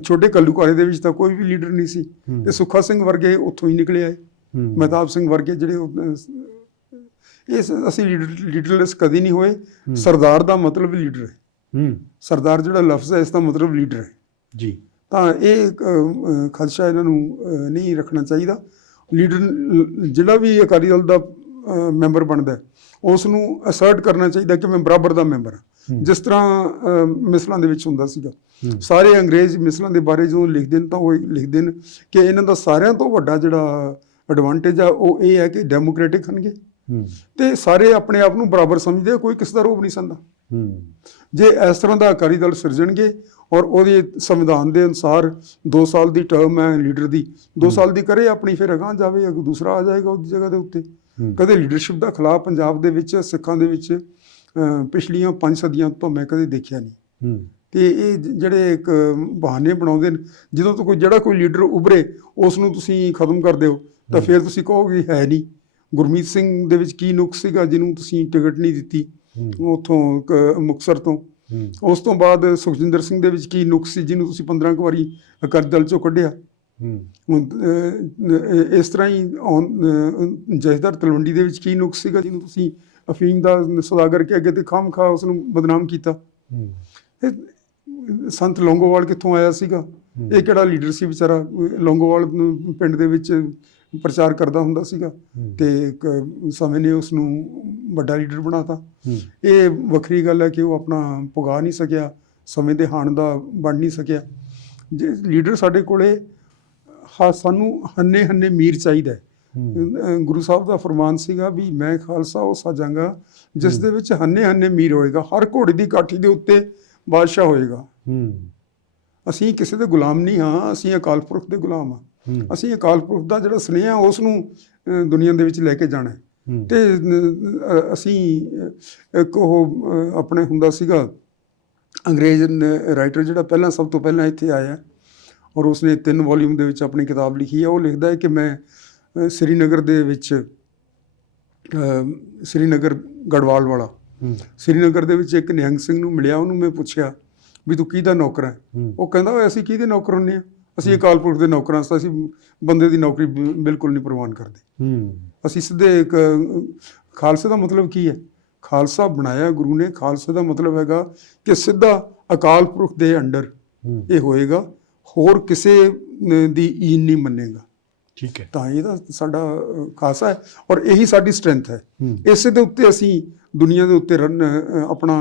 ਛੋਟੇ ਕੱਲੂਕਾਰੇ ਦੇ ਵਿੱਚ ਤਾਂ ਕੋਈ ਵੀ ਲੀਡਰ ਨਹੀਂ ਸੀ। ਤੇ ਸੁੱਖਾ ਸਿੰਘ ਵਰਗੇ ਉੱਥੋਂ ਹੀ ਨਿਕਲੇ ਆਏ। ਮਹਿਤਾਬ ਸਿੰਘ ਵਰਗੇ ਜਿਹੜੇ ਇਸ ਅਸੀਂ ਲੀਡਰ ਲੀਡਰਲੈਸ ਕਦੀ ਨਹੀਂ ਹੋਏ। ਸਰਦਾਰ ਦਾ ਮਤਲਬ ਲੀਡਰ ਹੈ। ਹੂੰ। ਸਰਦਾਰ ਜਿਹੜਾ ਲਫ਼ਜ਼ ਹੈ ਇਸ ਦਾ ਮਤਲਬ ਲੀਡਰ ਹੈ। ਜੀ। ਤਾਂ ਇਹ ਖਦਸ਼ਾ ਇਹਨਾਂ ਨੂੰ ਨਹੀਂ ਰੱਖਣਾ ਚਾਹੀਦਾ। ਲੀਡਰ ਜਿਹੜਾ ਵੀ ਅਕਾਲੀ ਦਲ ਦਾ ਮੈਂਬਰ ਬਣਦਾ ਉਸ ਨੂੰ ਅਸਰਟ ਕਰਨਾ ਚਾਹੀਦਾ ਕਿ ਮੈਂ ਬਰਾਬਰ ਦਾ ਮੈਂਬਰ ਹਾਂ। ਜਿਸ ਤਰ੍ਹਾਂ ਮਿਸਲਾਂ ਦੇ ਵਿੱਚ ਹੁੰਦਾ ਸੀਗਾ। ਸਾਰੇ ਅੰਗਰੇਜ਼ ਮਿਸਲਾਂ ਦੇ ਬਾਰੇ ਜਦੋਂ ਲਿਖਦੇ ਨੇ ਤਾਂ ਉਹ ਲਿਖਦੇ ਨੇ ਕਿ ਇਹਨਾਂ ਦਾ ਸਾਰਿਆਂ ਤੋਂ ਵੱਡਾ ਜਿਹੜਾ ਐਡਵਾਂਟੇਜ ਆ ਉਹ ਇਹ ਹੈ ਕਿ ਡੈਮੋਕ੍ਰੈਟਿਕ ਹਨਗੇ ਤੇ ਸਾਰੇ ਆਪਣੇ ਆਪ ਨੂੰ ਬਰਾਬਰ ਸਮਝਦੇ ਕੋਈ ਕਿਸੇ ਦਾ ਰੋਬ ਨਹੀਂ ਸੰਦਾ ਹੂੰ ਜੇ ਇਸ ਤਰ੍ਹਾਂ ਦਾ ਅਕਾਲੀ ਦਲ ਸਿਰਜਣਗੇ ਔਰ ਉਹਦੇ ਸੰਵਿਧਾਨ ਦੇ ਅਨੁਸਾਰ 2 ਸਾਲ ਦੀ ਟਰਮ ਹੈ ਲੀਡਰ ਦੀ 2 ਸਾਲ ਦੀ ਕਰੇ ਆਪਣੀ ਫਿਰ ਅਗਾਂਹ ਜਾਵੇ ਅੱਗੇ ਦੂਸਰਾ ਆ ਜਾਏਗਾ ਉਹਦੀ ਜਗ੍ਹਾ ਦੇ ਉੱਤੇ। ਕਦੇ ਲੀਡਰਸ਼ਿਪ ਦਾ ਖਿਲਾਫ ਪੰਜਾਬ ਦੇ ਵਿੱਚ ਸਿੱਖਾਂ ਦੇ ਵਿੱਚ ਪਿਛਲੀਆਂ 5 ਸਦੀਆਂ ਤੋਂ ਮੈਂ ਕਦੇ ਦੇਖਿਆ ਨਹੀਂ। ਹੂੰ। ਤੇ ਇਹ ਜਿਹੜੇ ਇੱਕ ਬਹਾਨੇ ਬਣਾਉਂਦੇ ਨੇ ਜਦੋਂ ਤੋਂ ਕੋਈ ਜਿਹੜਾ ਕੋਈ ਲੀਡਰ ਉਭਰੇ ਉਸ ਨੂੰ ਤੁਸੀਂ ਖਤਮ ਕਰ ਦਿਓ ਤਾਂ ਫਿਰ ਤੁਸੀਂ ਕਹੋਗੇ ਹੈ ਨਹੀਂ। ਗੁਰਮੀਤ ਸਿੰਘ ਦੇ ਵਿੱਚ ਕੀ ਨੁਕਸ ਸੀਗਾ ਜਿਹਨੂੰ ਤੁਸੀਂ ਟਿਕਟ ਨਹੀਂ ਦਿੱਤੀ? ਉਥੋਂ ਮੁਕਸਰ ਤੋਂ। ਉਸ ਤੋਂ ਬਾਅਦ ਸੁਖਜਿੰਦਰ ਸਿੰਘ ਦੇ ਵਿੱਚ ਕੀ ਨੁਕਸ ਸੀ ਜਿਹਨੂੰ ਤੁਸੀਂ 15 ਕੁ ਵਾਰੀ ਅਕਾਲੀ ਦਲ ਚੋਂ ਕੱਢਿਆ? ਇਸ ਤਰ੍ਹਾਂ ਹੀ ਜਥੇਦਾਰ ਤਲਵੰਡੀ ਦੇ ਵਿੱਚ ਕੀ ਨੁਕਸ ਸੀਗਾ ਜਿਹਨੂੰ ਤੁਸੀਂ ਅਫੀਮ ਦਾ ਸੌਦਾਗਰ ਕੇ ਅੱਗੇ ਤੇ ਖਾਮ ਖਾ ਉਸ ਨੂੰ ਬਦਨਾਮ ਕੀਤਾ? ਸੰਤ ਲੌਂਗੋਵਾਲ ਕਿੱਥੋਂ ਆਇਆ ਸੀਗਾ? ਇਹ ਕਿਹੜਾ ਲੀਡਰ ਸੀ ਵਿਚਾਰਾ? ਲੌਂਗੋਵਾਲ ਪਿੰਡ ਦੇ ਵਿੱਚ ਪ੍ਰਚਾਰ ਕਰਦਾ ਹੁੰਦਾ ਸੀਗਾ। ਤੇ ਇੱਕ ਸਮੇਂ ਨੇ ਉਸ ਨੂੰ ਵੱਡਾ ਲੀਡਰ ਬਣਾਤਾ। ਇਹ ਵੱਖਰੀ ਗੱਲ ਹੈ ਕਿ ਉਹ ਆਪਣਾ ਪੁਗਾ ਨਹੀਂ ਸਕਿਆ ਸਮੇਂ ਦੇ ਹਾਣ ਦਾ ਬਣ ਨਹੀਂ ਸਕਿਆ। ਜੇ ਲੀਡਰ ਸਾਡੇ ਕੋਲੇ ਹਾਂ ਸਾਨੂੰ ਹੰਨੇ ਹੰਨੇ ਮੀਰ ਚਾਹੀਦਾ ਗੁਰੂ ਸਾਹਿਬ ਦਾ ਫਰਮਾਨ ਸੀਗਾ ਵੀ ਮੈਂ ਖਾਲਸਾ ਉਹ ਸਾਜਾਂਗਾ ਜਿਸ ਦੇ ਵਿੱਚ ਹੰਨੇ ਹੰਨੇ ਮੀਰ ਹੋਏਗਾ ਹਰ ਘੋੜੇ ਦੀ ਕਾਠੀ ਦੇ ਉੱਤੇ ਬਾਦਸ਼ਾਹ ਹੋਏਗਾ। ਅਸੀਂ ਕਿਸੇ ਦੇ ਗੁਲਾਮ ਨਹੀਂ ਹਾਂ ਅਸੀਂ ਅਕਾਲ ਪੁਰਖ ਦੇ ਗੁਲਾਮ ਹੂੰ। ਅਸੀਂ ਅਕਾਲ ਪੁਰਖ ਦਾ ਜਿਹੜਾ ਸਨੇਹ ਉਸ ਨੂੰ ਦੁਨੀਆ ਦੇ ਵਿੱਚ ਲੈ ਕੇ ਜਾਣਾ ਤੇ ਅਸੀਂ ਇੱਕ ਉਹ ਆਪਣੇ ਹੁੰਦਾ ਸੀਗਾ ਅੰਗਰੇਜ਼ ਰਾਈਟਰ ਜਿਹੜਾ ਪਹਿਲਾਂ ਸਭ ਤੋਂ ਪਹਿਲਾਂ ਇੱਥੇ ਆਇਆ। ਔਰ ਉਸਨੇ ਤਿੰਨ ਵੋਲੀਅਮ ਦੇ ਵਿੱਚ ਆਪਣੀ ਕਿਤਾਬ ਲਿਖੀ ਹੈ। ਉਹ ਲਿਖਦਾ ਹੈ ਕਿ ਮੈਂ ਸ੍ਰੀਨਗਰ ਦੇ ਵਿੱਚ ਸ੍ਰੀਨਗਰ ਗੜਵਾਲ ਵਾਲਾ ਸ੍ਰੀਨਗਰ ਦੇ ਵਿੱਚ ਇੱਕ ਨਿਹੰਗ ਸਿੰਘ ਨੂੰ ਮਿਲਿਆ। ਉਹਨੂੰ ਮੈਂ ਪੁੱਛਿਆ ਵੀ ਤੂੰ ਕਿਹਦਾ ਨੌਕਰ ਹੈ? ਉਹ ਕਹਿੰਦਾ ਅਸੀਂ ਕਿਹਦੇ ਨੌਕਰ ਹੁੰਨੇ ਆ? ਅਸੀਂ ਅਕਾਲ ਪੁਰਖ ਦੇ ਨੌਕਰਾਂ ਹਾਂ ਅਸੀਂ ਬੰਦੇ ਦੀ ਨੌਕਰੀ ਬਿਲਕੁਲ ਨਹੀਂ ਪ੍ਰਵਾਨ ਕਰਦੇ। ਹੂੰ। ਅਸੀਂ ਸਿੱਧੇ ਇੱਕ ਖਾਲਸੇ ਦਾ ਮਤਲਬ ਕੀ ਹੈ? ਖਾਲਸਾ ਬਣਾਇਆ ਗੁਰੂ ਨੇ ਖਾਲਸੇ ਦਾ ਮਤਲਬ ਹੈਗਾ ਕਿ ਸਿੱਧਾ ਅਕਾਲ ਪੁਰਖ ਦੇ ਅੰਡਰ ਇਹ ਹੋਏਗਾ ਹੋਰ ਕਿਸੇ ਦੀ ਈਨ ਨਹੀਂ ਮੰਨੇਗਾ। ਠੀਕ ਹੈ। ਤਾਂ ਇਹਦਾ ਸਾਡਾ ਖਾਸਾ ਹੈ ਔਰ ਇਹੀ ਸਾਡੀ ਸਟਰੈਂਥ ਹੂੰ। ਇਸੇ ਦੇ ਉੱਤੇ ਅਸੀਂ ਦੁਨੀਆ ਦੇ ਉੱਤੇ ਰਨ ਆਪਣਾ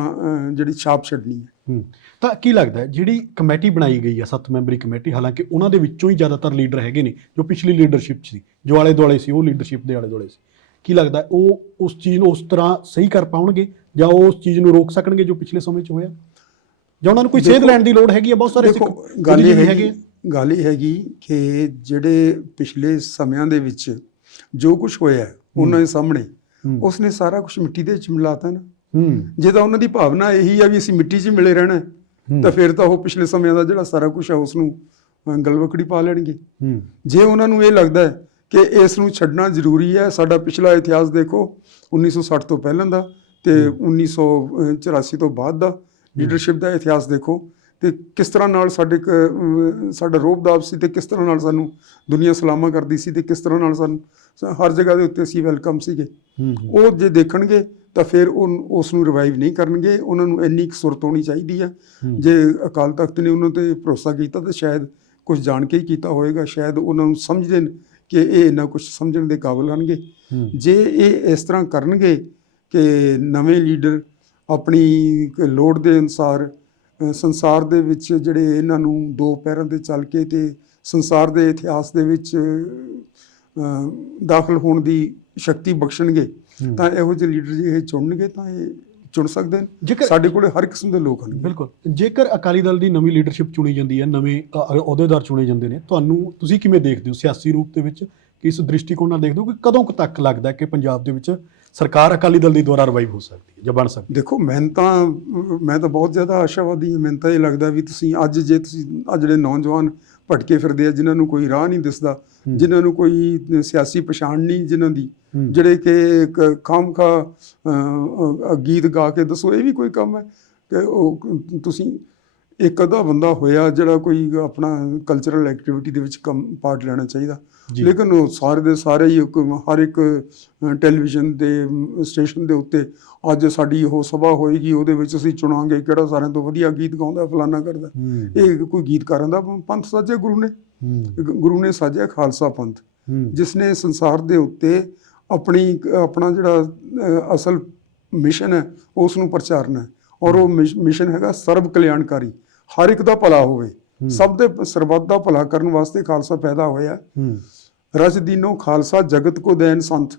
ਜਿਹੜੀ ਛਾਪ ਛੱਡਣੀ ਹੈ। ਤਾਂ ਕੀ ਲੱਗਦਾ ਜਿਹੜੀ ਕਮੇਟੀ ਬਣਾਈ ਗਈ ਹੈ ਸੱਤ ਮੈਂਬਰੀ ਕਮੇਟੀ ਹਾਲਾਂਕਿ ਉਹਨਾਂ ਦੇ ਵਿੱਚੋਂ ਹੀ ਜ਼ਿਆਦਾਤਰ ਲੀਡਰ ਹੈਗੇ ਨੇ ਜੋ ਪਿਛਲੀ ਲੀਡਰਸ਼ਿਪ ਸੀ ਜੋ ਆਲੇ ਦੁਆਲੇ ਸੀ ਉਹ ਲੀਡਰਸ਼ਿਪ ਦੇ ਆਲੇ ਦੁਆਲੇ ਸੀ। ਕੀ ਲੱਗਦਾ ਉਹ ਉਸ ਚੀਜ਼ ਨੂੰ ਉਸ ਤਰ੍ਹਾਂ ਸਹੀ ਕਰ ਪਾਉਣਗੇ ਜਾਂ ਉਹ ਉਸ ਚੀਜ਼ ਨੂੰ ਰੋਕ ਸਕਣਗੇ ਜੋ ਪਿਛਲੇ ਸਮੇਂ 'ਚ ਹੋਇਆ? ਜਾਂ ਉਹਨਾਂ ਨੂੰ ਕੋਈ ਸੇਧ ਲੈਣ ਦੀ ਲੋੜ ਹੈਗੀ ਹੈ ਬਹੁਤ ਸਾਰੇ ਗੱਲ ਇਹ ਹੈਗੀ ਗੱਲ ਇਹ ਹੈਗੀ ਕਿ ਜਿਹੜੇ ਪਿਛਲੇ ਸਮਿਆਂ ਦੇ ਵਿੱਚ ਜੋ ਕੁਝ ਹੋਇਆ ਉਹਨਾਂ ਦੇ ਸਾਹਮਣੇ। ਉਸਨੇ ਸਾਰਾ ਕੁਝ ਮਿੱਟੀ ਦੇ ਵਿੱਚ ਮਿਲਾਤਾ ਨਾ। ਹੂੰ। ਜੇ ਤਾਂ ਉਹਨਾਂ ਦੀ ਭਾਵਨਾ ਇਹੀ ਆ ਵੀ ਅਸੀਂ ਮਿੱਟੀ 'ਚ ਮਿਲੇ ਰਹਿਣਾ। ਤਾਂ ਫਿਰ ਤਾਂ ਉਹ ਪਿਛਲੇ ਸਮਿਆਂ ਦਾ ਜਿਹੜਾ ਸਾਰਾ ਕੁਝ ਹੈ ਉਸ ਨੂੰ ਗਲਵਕੜੀ ਪਾ ਲੈਣਗੇ। ਹੂੰ। ਜੇ ਉਹਨਾਂ ਨੂੰ ਇਹ ਲੱਗਦਾ ਹੈ ਕਿ ਇਸ ਨੂੰ ਛੱਡਣਾ ਜ਼ਰੂਰੀ ਹੈ ਸਾਡਾ ਪਿਛਲਾ ਇਤਿਹਾਸ ਦੇਖੋ 1960 ਤੋਂ ਪਹਿਲਾਂ ਦਾ ਤੇ 1984 ਤੋਂ ਬਾਅਦ ਦਾ ਲੀਡਰਸ਼ਿਪ ਦਾ ਇਤਿਹਾਸ ਦੇਖੋ ਤੇ ਕਿਸ ਤਰ੍ਹਾਂ ਨਾਲ ਸਾਡੇ ਸਾਡਾ ਰੋਬਦਾਬ ਸੀ ਤੇ ਕਿਸ ਤਰ੍ਹਾਂ ਨਾਲ ਸਾਨੂੰ ਦੁਨੀਆ ਸਲਾਮਾ ਕਰਦੀ ਸੀ ਤੇ ਕਿਸ ਤਰ੍ਹਾਂ ਨਾਲ ਸਾਨੂੰ ਹਰ ਜਗ੍ਹਾ ਦੇ ਉੱਤੇ ਅਸੀਂ ਵੈਲਕਮ ਸੀਗੇ। ਉਹ ਜੇ ਦੇਖਣਗੇ ਤਾਂ ਫਿਰ ਉਹ ਉਸ ਨੂੰ ਰਿਵਾਈਵ ਨਹੀਂ ਕਰਨਗੇ। ਉਹਨਾਂ ਨੂੰ ਇੰਨੀ ਕੁ ਸੁਰਤ ਹੋਣੀ ਚਾਹੀਦੀ ਹੂੰ। ਜੇ ਅਕਾਲ ਤਖਤ ਨੇ ਉਹਨਾਂ ਤੇ ਭਰੋਸਾ ਕੀਤਾ ਤਾਂ ਸ਼ਾਇਦ ਕੁਝ ਜਾਣ ਕੇ ਹੀ ਕੀਤਾ ਹੋਵੇਗਾ ਸ਼ਾਇਦ ਉਹਨਾਂ ਨੂੰ ਸਮਝਦੇ ਨੇ ਕਿ ਇਹ ਇੰਨਾ ਕੁਝ ਸਮਝਣ ਦੇ ਕਾਬਿਲ ਹੋਣਗੇ। ਹੂੰ। ਜੇ ਇਹ ਇਸ ਤਰ੍ਹਾਂ ਕਰਨਗੇ ਕਿ ਨਵੇਂ ਲੀਡਰ ਆਪਣੀ ਲੋੜ ਦੇ ਅਨੁਸਾਰ ਸੰਸਾਰ ਦੇ ਵਿੱਚ ਜਿਹੜੇ ਇਹਨਾਂ ਨੂੰ ਦੋ ਪੈਰਾਂ ਤੇ ਚੱਲ ਕੇ ਤੇ ਸੰਸਾਰ ਦੇ ਇਤਿਹਾਸ ਦੇ ਵਿੱਚ ਦਾਖਲ ਹੋਣ ਦੀ ਸ਼ਕਤੀ ਬਖਸ਼ਣਗੇ। ਤਾਂ ਇਹੋ ਜਿਹੇ ਲੀਡਰ ਜੇ ਇਹ ਚੁਣਨਗੇ ਤਾਂ ਇਹ ਚੁਣ ਸਕਦੇ ਨੇ। ਜੇਕਰ ਸਾਡੇ ਕੋਲੇ ਹਰ ਕਿਸਮ ਦੇ ਲੋਕ ਹਨ। ਬਿਲਕੁਲ। ਜੇਕਰ ਅਕਾਲੀ ਦਲ ਦੀ ਨਵੀਂ ਲੀਡਰਸ਼ਿਪ ਚੁਣੀ ਜਾਂਦੀ ਹੈ ਨਵੇਂ ਅਹੁਦੇਦਾਰ ਚੁਣੇ ਜਾਂਦੇ ਨੇ ਤੁਹਾਨੂੰ ਤੁਸੀਂ ਕਿਵੇਂ ਦੇਖਦੇ ਹੋ ਸਿਆਸੀ ਰੂਪ ਦੇ ਵਿੱਚ? ਕਿਸ ਦ੍ਰਿਸ਼ਟੀਕੋਣ ਨਾਲ ਦੇਖਦੇ ਹੋ ਕਿ ਕਦੋਂ ਤੱਕ ਲੱਗਦਾ ਹੈ ਕਿ ਪੰਜਾਬ ਦੇ ਵਿੱਚ ਸਰਕਾਰ ਅਕਾਲੀ ਦਲ ਦੀ ਦੁਆਰਾ ਰਿਵਾਈਵ ਹੋ ਸਕਦੀ ਹੈ ਜਾਂ ਬਣ ਸਕਦੀ ਦੇਖੋ ਮੈਂ ਤਾਂ ਮੈਂ ਤਾਂ ਬਹੁਤ ਜ਼ਿਆਦਾ ਆਸ਼ਾਵਾਦੀ ਹਾਂ ਮੈਨੂੰ ਤਾਂ ਇਹ ਲੱਗਦਾ ਵੀ ਤੁਸੀਂ ਅੱਜ ਜੇ ਤੁਸੀਂ ਆ ਜਿਹੜੇ ਨੌਜਵਾਨ ਭਟਕੇ ਫਿਰਦੇ ਆ ਜਿਨ੍ਹਾਂ ਨੂੰ ਕੋਈ ਰਾਹ ਨਹੀਂ ਦਿਸਦਾ। ਜਿਨ੍ਹਾਂ ਨੂੰ ਕੋਈ ਸਿਆਸੀ ਪਛਾਣ ਨਹੀਂ ਜਿਨ੍ਹਾਂ ਦੀ। ਜਿਹੜੇ ਕਿ ਖਾਮਖਾ ਗੀਤ ਗਾ ਕੇ ਦੱਸੋ ਇਹ ਵੀ ਕੋਈ ਕੰਮ ਹੈ ਕਿ ਉਹ ਤੁਸੀਂ ਇੱਕ ਅੱਧਾ ਬੰਦਾ ਹੋਇਆ ਜਿਹੜਾ ਕੋਈ ਆਪਣਾ ਕਲਚਰਲ ਐਕਟੀਵਿਟੀ ਦੇ ਵਿੱਚ ਕੰਮ ਪਾਰਟ ਲੈਣਾ ਚਾਹੀਦਾ। ਲੇਕਿਨ ਉਹ ਸਾਰੇ ਦੇ ਸਾਰੇ ਹੀ ਹਰ ਇੱਕ ਟੈਲੀਵਿਜ਼ਨ ਦੇ ਸਟੇਸ਼ਨ ਦੇ ਉੱਤੇ ਅੱਜ ਸਾਡੀ ਉਹ ਸਭਾ ਹੋਏਗੀ ਉਹਦੇ ਵਿੱਚ ਅਸੀਂ ਚੁਣਾਂਗੇ ਕਿਹੜਾ ਸਾਰਿਆਂ ਤੋਂ ਵਧੀਆ ਗੀਤ ਗਾਉਂਦਾ ਫਲਾਨਾ ਕਰਦਾ। ਇਹ ਕੋਈ ਗੀਤਕਾਰਾਂ ਦਾ ਪੰਥ ਸਾਜਿਆ ਗੁਰੂ ਨੇ। ਗੁਰੂ ਨੇ ਸਾਜਿਆ ਖਾਲਸਾ ਪੰਥ ਜਿਸ ਨੇ ਸੰਸਾਰ ਦੇ ਉੱਤੇ ਆਪਣੀ ਆਪਣਾ ਜਿਹੜਾ ਅਸਲ ਮਿਸ਼ਨ ਹੈ ਉਸ ਨੂੰ ਪ੍ਰਚਾਰਨਾ ਔਰ ਉਹ ਮਿਸ਼- ਮਿਸ਼ਨ ਹੈਗਾ ਸਰਬ ਕਲਿਆਣਕਾਰੀ। ਹਰ ਇੱਕ ਦਾ ਭਲਾ ਹੋਵੇ। ਸਭ ਦੇ ਸਰਬੱਤ ਦਾ ਭਲਾ ਕਰਨ ਵਾਸਤੇ ਖਾਲਸਾ ਪੈਦਾ ਹੋਇਆ। ਹੂੰ। ਰਜ ਦੀਨੋ ਖਾਲਸਾ ਜਗਤ ਕੋ ਦੇਨ ਸੰਤ।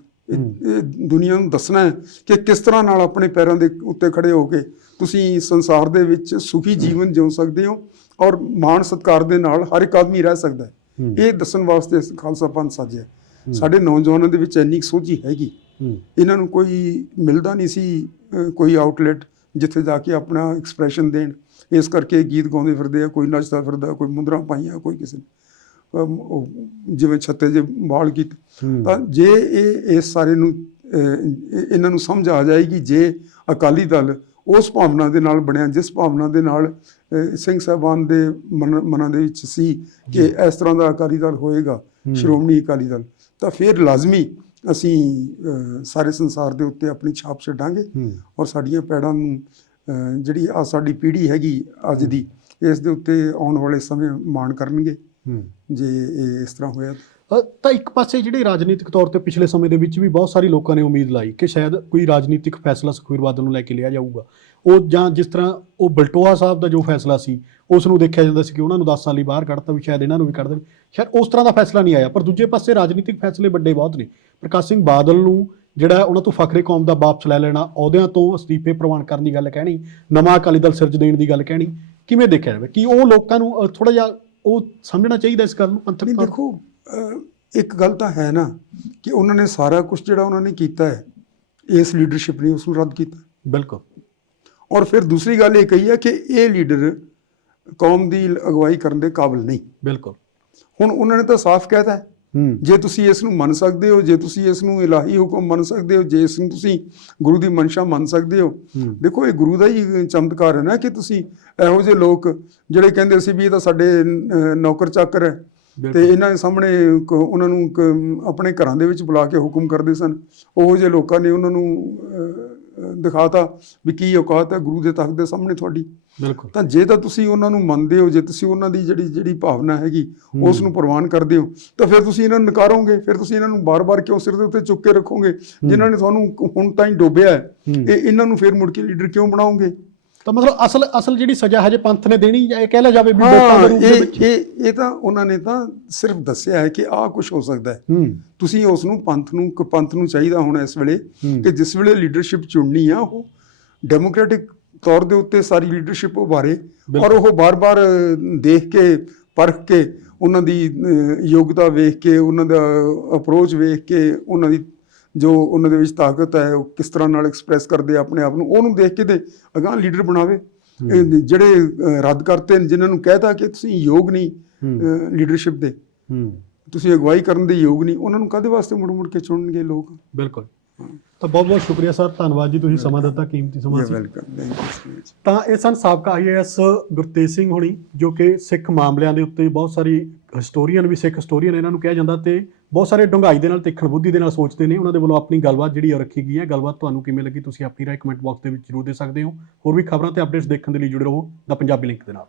ਦੁਨੀਆ ਨੂੰ ਦੱਸਣਾ ਹੈ ਕਿ ਕਿਸ ਤਰ੍ਹਾਂ ਨਾਲ ਆਪਣੇ ਪੈਰਾਂ ਦੇ ਉੱਤੇ ਖੜੇ ਹੋ ਕੇ ਤੁਸੀਂ ਸੰਸਾਰ ਦੇ ਵਿੱਚ ਸੁਖੀ ਜੀਵਨ ਜਿਉ ਸਕਦੇ ਹੋ ਔਰ ਮਾਣ ਸਤਕਾਰ ਦੇ ਨਾਲ ਹਰ ਇੱਕ ਆਦਮੀ ਰਹਿ ਸਕਦਾ ਹੈ। ਇਹ ਦੱਸਣ ਵਾਸਤੇ ਖਾਲਸਾ ਪੰਥ ਸਾਜਿਆ ਸਾਡੇ ਨੌਜਵਾਨਾਂ ਦੇ ਵਿੱਚ ਇੰਨੀ ਸੋਝੀ ਹੈਗੀ। ਇਹਨਾਂ ਨੂੰ ਕੋਈ ਮਿਲਦਾ ਨਹੀਂ ਸੀ ਕੋਈ ਆਊਟਲੈਟ ਜਿੱਥੇ ਜਾ ਕੇ ਆਪਣਾ ਐਕਸਪ੍ਰੈਸ਼ਨ ਦੇਣ। ਇਸ ਕਰਕੇ ਗੀਤ ਗਾਉਂਦੇ ਫਿਰਦੇ ਆ ਕੋਈ ਨੱਚਦਾ ਫਿਰਦਾ ਕੋਈ ਮੁੰਦਰਾਂ ਪਾਈਆਂ ਕੋਈ ਕਿਸੇ ਜਿਵੇਂ ਛੱਤੇ ਜੇ ਬਾਲ ਗੀਤ ਹੂੰ। ਤਾਂ ਜੇ ਇਹ ਇਸ ਸਾਰੇ ਨੂੰ ਇਹਨਾਂ ਨੂੰ ਸਮਝ ਆ ਜਾਏਗੀ ਜੇ ਅਕਾਲੀ ਦਲ ਉਸ ਭਾਵਨਾ ਦੇ ਨਾਲ ਬਣਿਆ ਜਿਸ ਭਾਵਨਾ ਦੇ ਨਾਲ ਸਿੰਘ ਸਾਹਿਬਾਨ ਦੇ ਮਨਾਂ ਦੇ ਵਿੱਚ ਸੀ ਕਿ ਇਸ ਤਰ੍ਹਾਂ ਦਾ ਅਕਾਲੀ ਦਲ ਹੋਏਗਾ ਸ਼੍ਰੋਮਣੀ ਅਕਾਲੀ ਦਲ। ਤਾਂ ਫਿਰ ਲਾਜ਼ਮੀ ਅਸੀਂ ਸਾਰੇ ਸੰਸਾਰ ਦੇ ਉੱਤੇ ਆਪਣੀ ਛਾਪ ਛੱਡਾਂਗੇ ਔਰ ਸਾਡੀਆਂ ਪੈੜਾਂ ਨੂੰ ਜਿਹੜੀ ਆ ਸਾਡੀ ਪੀੜ੍ਹੀ ਹੈਗੀ ਅੱਜ ਦੀ ਇਸ ਦੇ ਉੱਤੇ ਆਉਣ ਵਾਲੇ ਸਮੇਂ ਮਾਣ ਕਰਨਗੇ। ਜੇ ਇਹ ਇਸ ਤਰ੍ਹਾਂ ਹੋਇਆ ਤਾਂ। ਇੱਕ ਪਾਸੇ ਜਿਹੜੇ ਰਾਜਨੀਤਿਕ ਤੌਰ ਤੇ ਪਿਛਲੇ ਸਮੇਂ ਦੇ ਵਿੱਚ ਵੀ ਬਹੁਤ ਸਾਰੇ ਲੋਕਾਂ ਨੇ ਉਮੀਦ ਲਾਈ ਕਿ ਸ਼ਾਇਦ ਕੋਈ ਰਾਜਨੀਤਿਕ ਫੈਸਲਾ ਸੁਖਬੀਰ ਬਾਦਲ ਨੂੰ ਲੈ ਕੇ ਲਿਆ ਜਾਊਗਾ। ਉਹ ਜਾਂ ਜਿਸ ਤਰ੍ਹਾਂ ਉਹ ਬਲਟੋਆ ਸਾਹਿਬ ਦਾ ਜੋ ਫੈਸਲਾ ਸੀ ਉਸ ਨੂੰ ਦੇਖਿਆ ਜਾਂਦਾ ਸੀ ਕਿ ਉਹਨਾਂ ਨੂੰ 10 ਸਾਲ ਲਈ ਬਾਹਰ ਕੱਢਤਾ ਵੀ ਸ਼ਾਇਦ ਇਹਨਾਂ ਨੂੰ ਵੀ ਕੱਢ ਦੇਣ। ਸ਼ਾਇਦ ਉਸ ਤਰ੍ਹਾਂ ਦਾ ਫੈਸਲਾ ਨਹੀਂ ਆਇਆ ਪਰ ਦੂਜੇ ਪਾਸੇ ਰਾਜਨੀਤਿਕ ਫੈਸਲੇ ਵੱਡੇ ਬਹੁਤ ਨੇ। ਪ੍ਰਕਾਸ਼ ਸਿੰਘ ਬਾਦਲ ਨੂੰ ਜਿਹੜਾ ਉਹਨਾਂ ਤੋਂ ਫਖਰੇ ਕੌਮ ਦਾ ਵਾਪਸ ਲੈ ਲੈਣਾ ਅਹੁਦਿਆਂ ਤੋਂ ਅਸਤੀਫੇ ਪ੍ਰਵਾਨ ਕਰਨ ਦੀ ਗੱਲ ਕਹਿਣੀ ਨਵਾਂ ਅਕਾਲੀ ਦਲ ਸਿਰਜ ਦੇਣ ਦੀ ਗੱਲ ਕਹਿਣੀ ਕਿਵੇਂ ਦੇਖਿਆ ਜਾਵੇ? ਕਿ ਉਹ ਲੋਕਾਂ ਨੂੰ ਥੋੜਾ ਜਿਹਾ ਉਹ ਸਮਝਣਾ ਚਾਹੀਦਾ ਇਸ ਗੱਲ ਨੂੰ ਪੰਥਕ ਨਹੀਂ ਤੌਰ ਦੇਖੋ ਅਹ, ਇੱਕ ਗੱਲ ਤਾਂ ਹੈ ਨਾ ਕਿ ਉਹਨਾਂ ਨੇ ਸਾਰਾ ਕੁਝ ਜਿਹੜਾ ਉਹਨਾਂ ਨੇ ਕੀਤਾ ਹੈ ਇਸ ਲੀਡਰਸ਼ਿਪ ਨੇ ਉਸ ਨੂੰ ਰੱਦ ਕੀਤਾ। ਬਿਲਕੁਲ। ਔਰ ਫਿਰ ਦੂਸਰੀ ਗੱਲ ਇਹ ਕਹੀ ਹੈ ਕਿ ਇਹ ਲੀਡਰ ਕੌਮ ਦੀ ਅਗਵਾਈ ਕਰਨ ਦੇ ਕਾਬਿਲ ਨਹੀਂ। ਬਿਲਕੁਲ। ਹੁਣ ਉਹਨਾਂ ਨੇ ਤਾਂ ਸਾਫ਼ ਕਹਿਤਾ ਹੈ ਹੂੰ ਜੇ ਤੁਸੀਂ ਇਸ ਨੂੰ ਮੰਨ ਸਕਦੇ ਹੋ ਜੇ ਤੁਸੀਂ ਇਸ ਨੂੰ ਇਲਾਹੀ ਹੁਕਮ ਮੰਨ ਸਕਦੇ ਹੋ ਜੇ ਇਸ ਨੂੰ ਤੁਸੀਂ ਗੁਰੂ ਦੀ ਮਨਸ਼ਾ ਮੰਨ ਸਕਦੇ ਹੋ। ਦੇਖੋ ਇਹ ਗੁਰੂ ਦਾ ਹੀ ਚਮਤਕਾਰ ਹੈ ਨਾ ਕਿ ਤੁਸੀਂ ਇਹੋ ਜਿਹੇ ਲੋਕ ਜਿਹੜੇ ਕਹਿੰਦੇ ਸੀ ਵੀ ਇਹ ਤਾਂ ਸਾਡੇ ਨੌਕਰ ਚਾਕਰ ਹੈ। ਤੇ ਇਹਨਾਂ ਦੇ ਸਾਹਮਣੇ ਉਹਨਾਂ ਨੂੰ ਆਪਣੇ ਘਰਾਂ ਦੇ ਵਿੱਚ ਬੁਲਾ ਕੇ ਹੁਕਮ ਕਰਦੇ ਸਨ ਉਹ ਜਿਹੇ ਲੋਕਾਂ ਨੇ ਉਹਨਾਂ ਨੂੰ ਦਿਖਾਤਾ ਵੀ ਕੀ ਔਕਾਤ ਹੈ ਗੁਰੂ ਦੇ ਤਖਤ ਦੇ ਸਾਹਮਣੇ ਤੁਹਾਡੀ। ਬਿਲਕੁਲ। ਤਾਂ ਜੇ ਤਾਂ ਤੁਸੀਂ ਉਹਨਾਂ ਨੂੰ ਮੰਨਦੇ ਹੋ ਜੇ ਤੁਸੀਂ ਉਹਨਾਂ ਦੀ ਜਿਹੜੀ ਜਿਹੜੀ ਭਾਵਨਾ ਹੈਗੀ ਉਸ ਨੂੰ ਪ੍ਰਵਾਨ ਕਰਦੇ ਹੋ ਤਾਂ ਫਿਰ ਤੁਸੀਂ ਇਹਨਾਂ ਨੂੰ ਨਕਾਰੋਗੇ ਫਿਰ ਤੁਸੀਂ ਇਹਨਾਂ ਨੂੰ ਬਾਰ-ਬਾਰ ਕਿਉਂ ਸਿਰ ਦੇ ਉੱਤੇ ਚੁੱਕ ਕੇ ਰੱਖੋਗੇ? ਜਿਨ੍ਹਾਂ ਨੇ ਤੁਹਾਨੂੰ ਹੁਣ ਤਾਈਂ ਡੋਬਿਆ ਹੈ ਹੂੰ। ਇਹ ਇਹਨਾਂ ਨੂੰ ਫਿਰ ਮੁੜ ਕੇ ਲੀਡਰ ਕਿਉਂ ਬਣਾਓਗੇ? ਤਾਂ ਮਤਲਬ ਅਸਲ ਅਸਲ ਜਿਹੜੀ ਸਜ਼ਾ ਹਜੇ ਪੰਥ ਨੇ ਦੇਣੀ ਜਾਂ ਇਹ ਕਹਿ ਲਿਆ ਜਾਵੇ ਵੀ ਵੋਟਾਂ ਦੇ ਰੂਪ ਦੇ ਵਿੱਚ। ਇਹ ਇਹ ਤਾਂ ਉਹਨਾਂ ਨੇ ਤਾਂ ਸਿਰਫ ਦੱਸਿਆ ਹੈ ਕਿ ਆਹ ਕੁਝ ਹੋ ਸਕਦਾ ਹੈ। ਤੁਸੀਂ ਉਸ ਨੂੰ ਪੰਥ ਨੂੰ ਕ- ਪੰਥ ਨੂੰ ਚਾਹੀਦਾ ਹੁਣ ਇਸ ਵੇਲੇ। ਕਿ ਜਿਸ ਵੇਲੇ ਲੀਡਰਸ਼ਿਪ ਚੁਣਨੀ ਆ ਉਹ ਡੈਮੋਕ੍ਰੈਟਿਕ ਤੌਰ ਦੇ ਉੱਤੇ ਸਾਰੀ ਲੀਡਰਸ਼ਿਪ ਉਭਾਰੇ ਔਰ ਉਹ ਬਾਰ-ਬਾਰ ਦੇਖ ਕੇ ਪਰਖ ਕੇ ਉਹਨਾਂ ਦੀ ਯੋਗਤਾ ਵੇਖ ਕੇ ਉਹਨਾਂ ਦਾ ਅਪਰੋਚ ਵੇਖ ਕੇ ਉਹਨਾਂ ਦੀ ਜੋ ਉਹਨਾਂ ਦੇ ਵਿੱਚ ਤਾਕਤ ਹੈ ਉਹ ਕਿਸ ਤਰ੍ਹਾਂ ਨਾਲ ਐਕਸਪ੍ਰੈਸ ਕਰਦੇ ਆਪਣੇ ਆਪ ਨੂੰ ਉਹਨੂੰ ਦੇਖ ਕੇ ਤੇ ਅਗਾਂਹ ਲੀਡਰ ਬਣਾਵੇ। ਜਿਹੜੇ ਰੱਦ ਕਰਤੇ ਨੇ ਜਿਨ੍ਹਾਂ ਨੂੰ ਕਹਿਤਾ ਕਿ ਤੁਸੀਂ ਯੋਗ ਨਹੀਂ ਲੀਡਰਸ਼ਿਪ ਦੇ। ਤੁਸੀਂ ਅਗਵਾਈ ਕਰਨ ਦੇ ਯੋਗ ਨਹੀਂ ਉਹਨਾਂ ਨੂੰ ਕਾਦੇ ਵਾਸਤੇ ਮੁੜ ਮੁੜ ਕੇ ਚੁਣਨਗੇ ਲੋਕ? ਬਿਲਕੁਲ। ਤਾਂ ਬਹੁਤ ਬਹੁਤ ਸ਼ੁਕਰੀਆ ਸਰ ਧੰਨਵਾਦ ਜੀ ਤੁਸੀਂ ਸਮਾਂ ਦਿੱਤਾ ਕੀਮਤੀ ਸਮਾਂ ਸੀ। ਵੈਲਕਮ ਤਾਂ ਇਹ ਸਨ ਸਾਬਕਾ ਆਈਏਐਸ ਗੁਰਤੇਜ ਸਿੰਘ ਹੋਣੀ ਜੋ ਕਿ ਸਿੱਖ ਮਾਮਲਿਆਂ ਦੇ ਉੱਤੇ ਬਹੁਤ ਸਾਰੀ ਹਿਸਟੋਰੀਅਨ ਵੀ ਸਿੱਖ ਹਿਸਟੋਰੀਅਨ ਇਹਨਾਂ ਨੂੰ ਕਿਹਾ ਜਾਂਦਾ ਤੇ ਬਹੁਤ ਸਾਰੇ ਡੂੰਘਾਈ ਦੇ ਨਾਲ, ਤਿੱਖਣ ਬੁੱਧੀ ਦੇ ਨਾਲ ਸੋਚਦੇ ਨੇ। ਉਹਨਾਂ ਦੇ ਵੱਲੋਂ ਆਪਣੀ ਗੱਲਬਾਤ ਜਿਹੜੀ ਉਹ ਰੱਖੀ ਗਈ ਹੈ। ਗੱਲਬਾਤ ਤੁਹਾਨੂੰ ਕਿਵੇਂ ਲੱਗੀ, ਤੁਸੀਂ ਆਪਣੀ ਰਾਏ ਕਮੈਂਟ ਬਾਕਸ ਦੇ ਵਿੱਚ ਜ਼ਰੂਰ ਦੇ ਸਕਦੇ ਹੋ। ਹੋਰ ਵੀ ਖਬਰਾਂ ਤੇ ਅਪਡੇਟਸ ਦੇਖਣ ਦੇ ਲਈ ਜੁੜੇ ਰਹੋ। ਦਾ ਪੰਜਾਬੀ ਲਿੰਕ ਦੇ ਨਾਲ।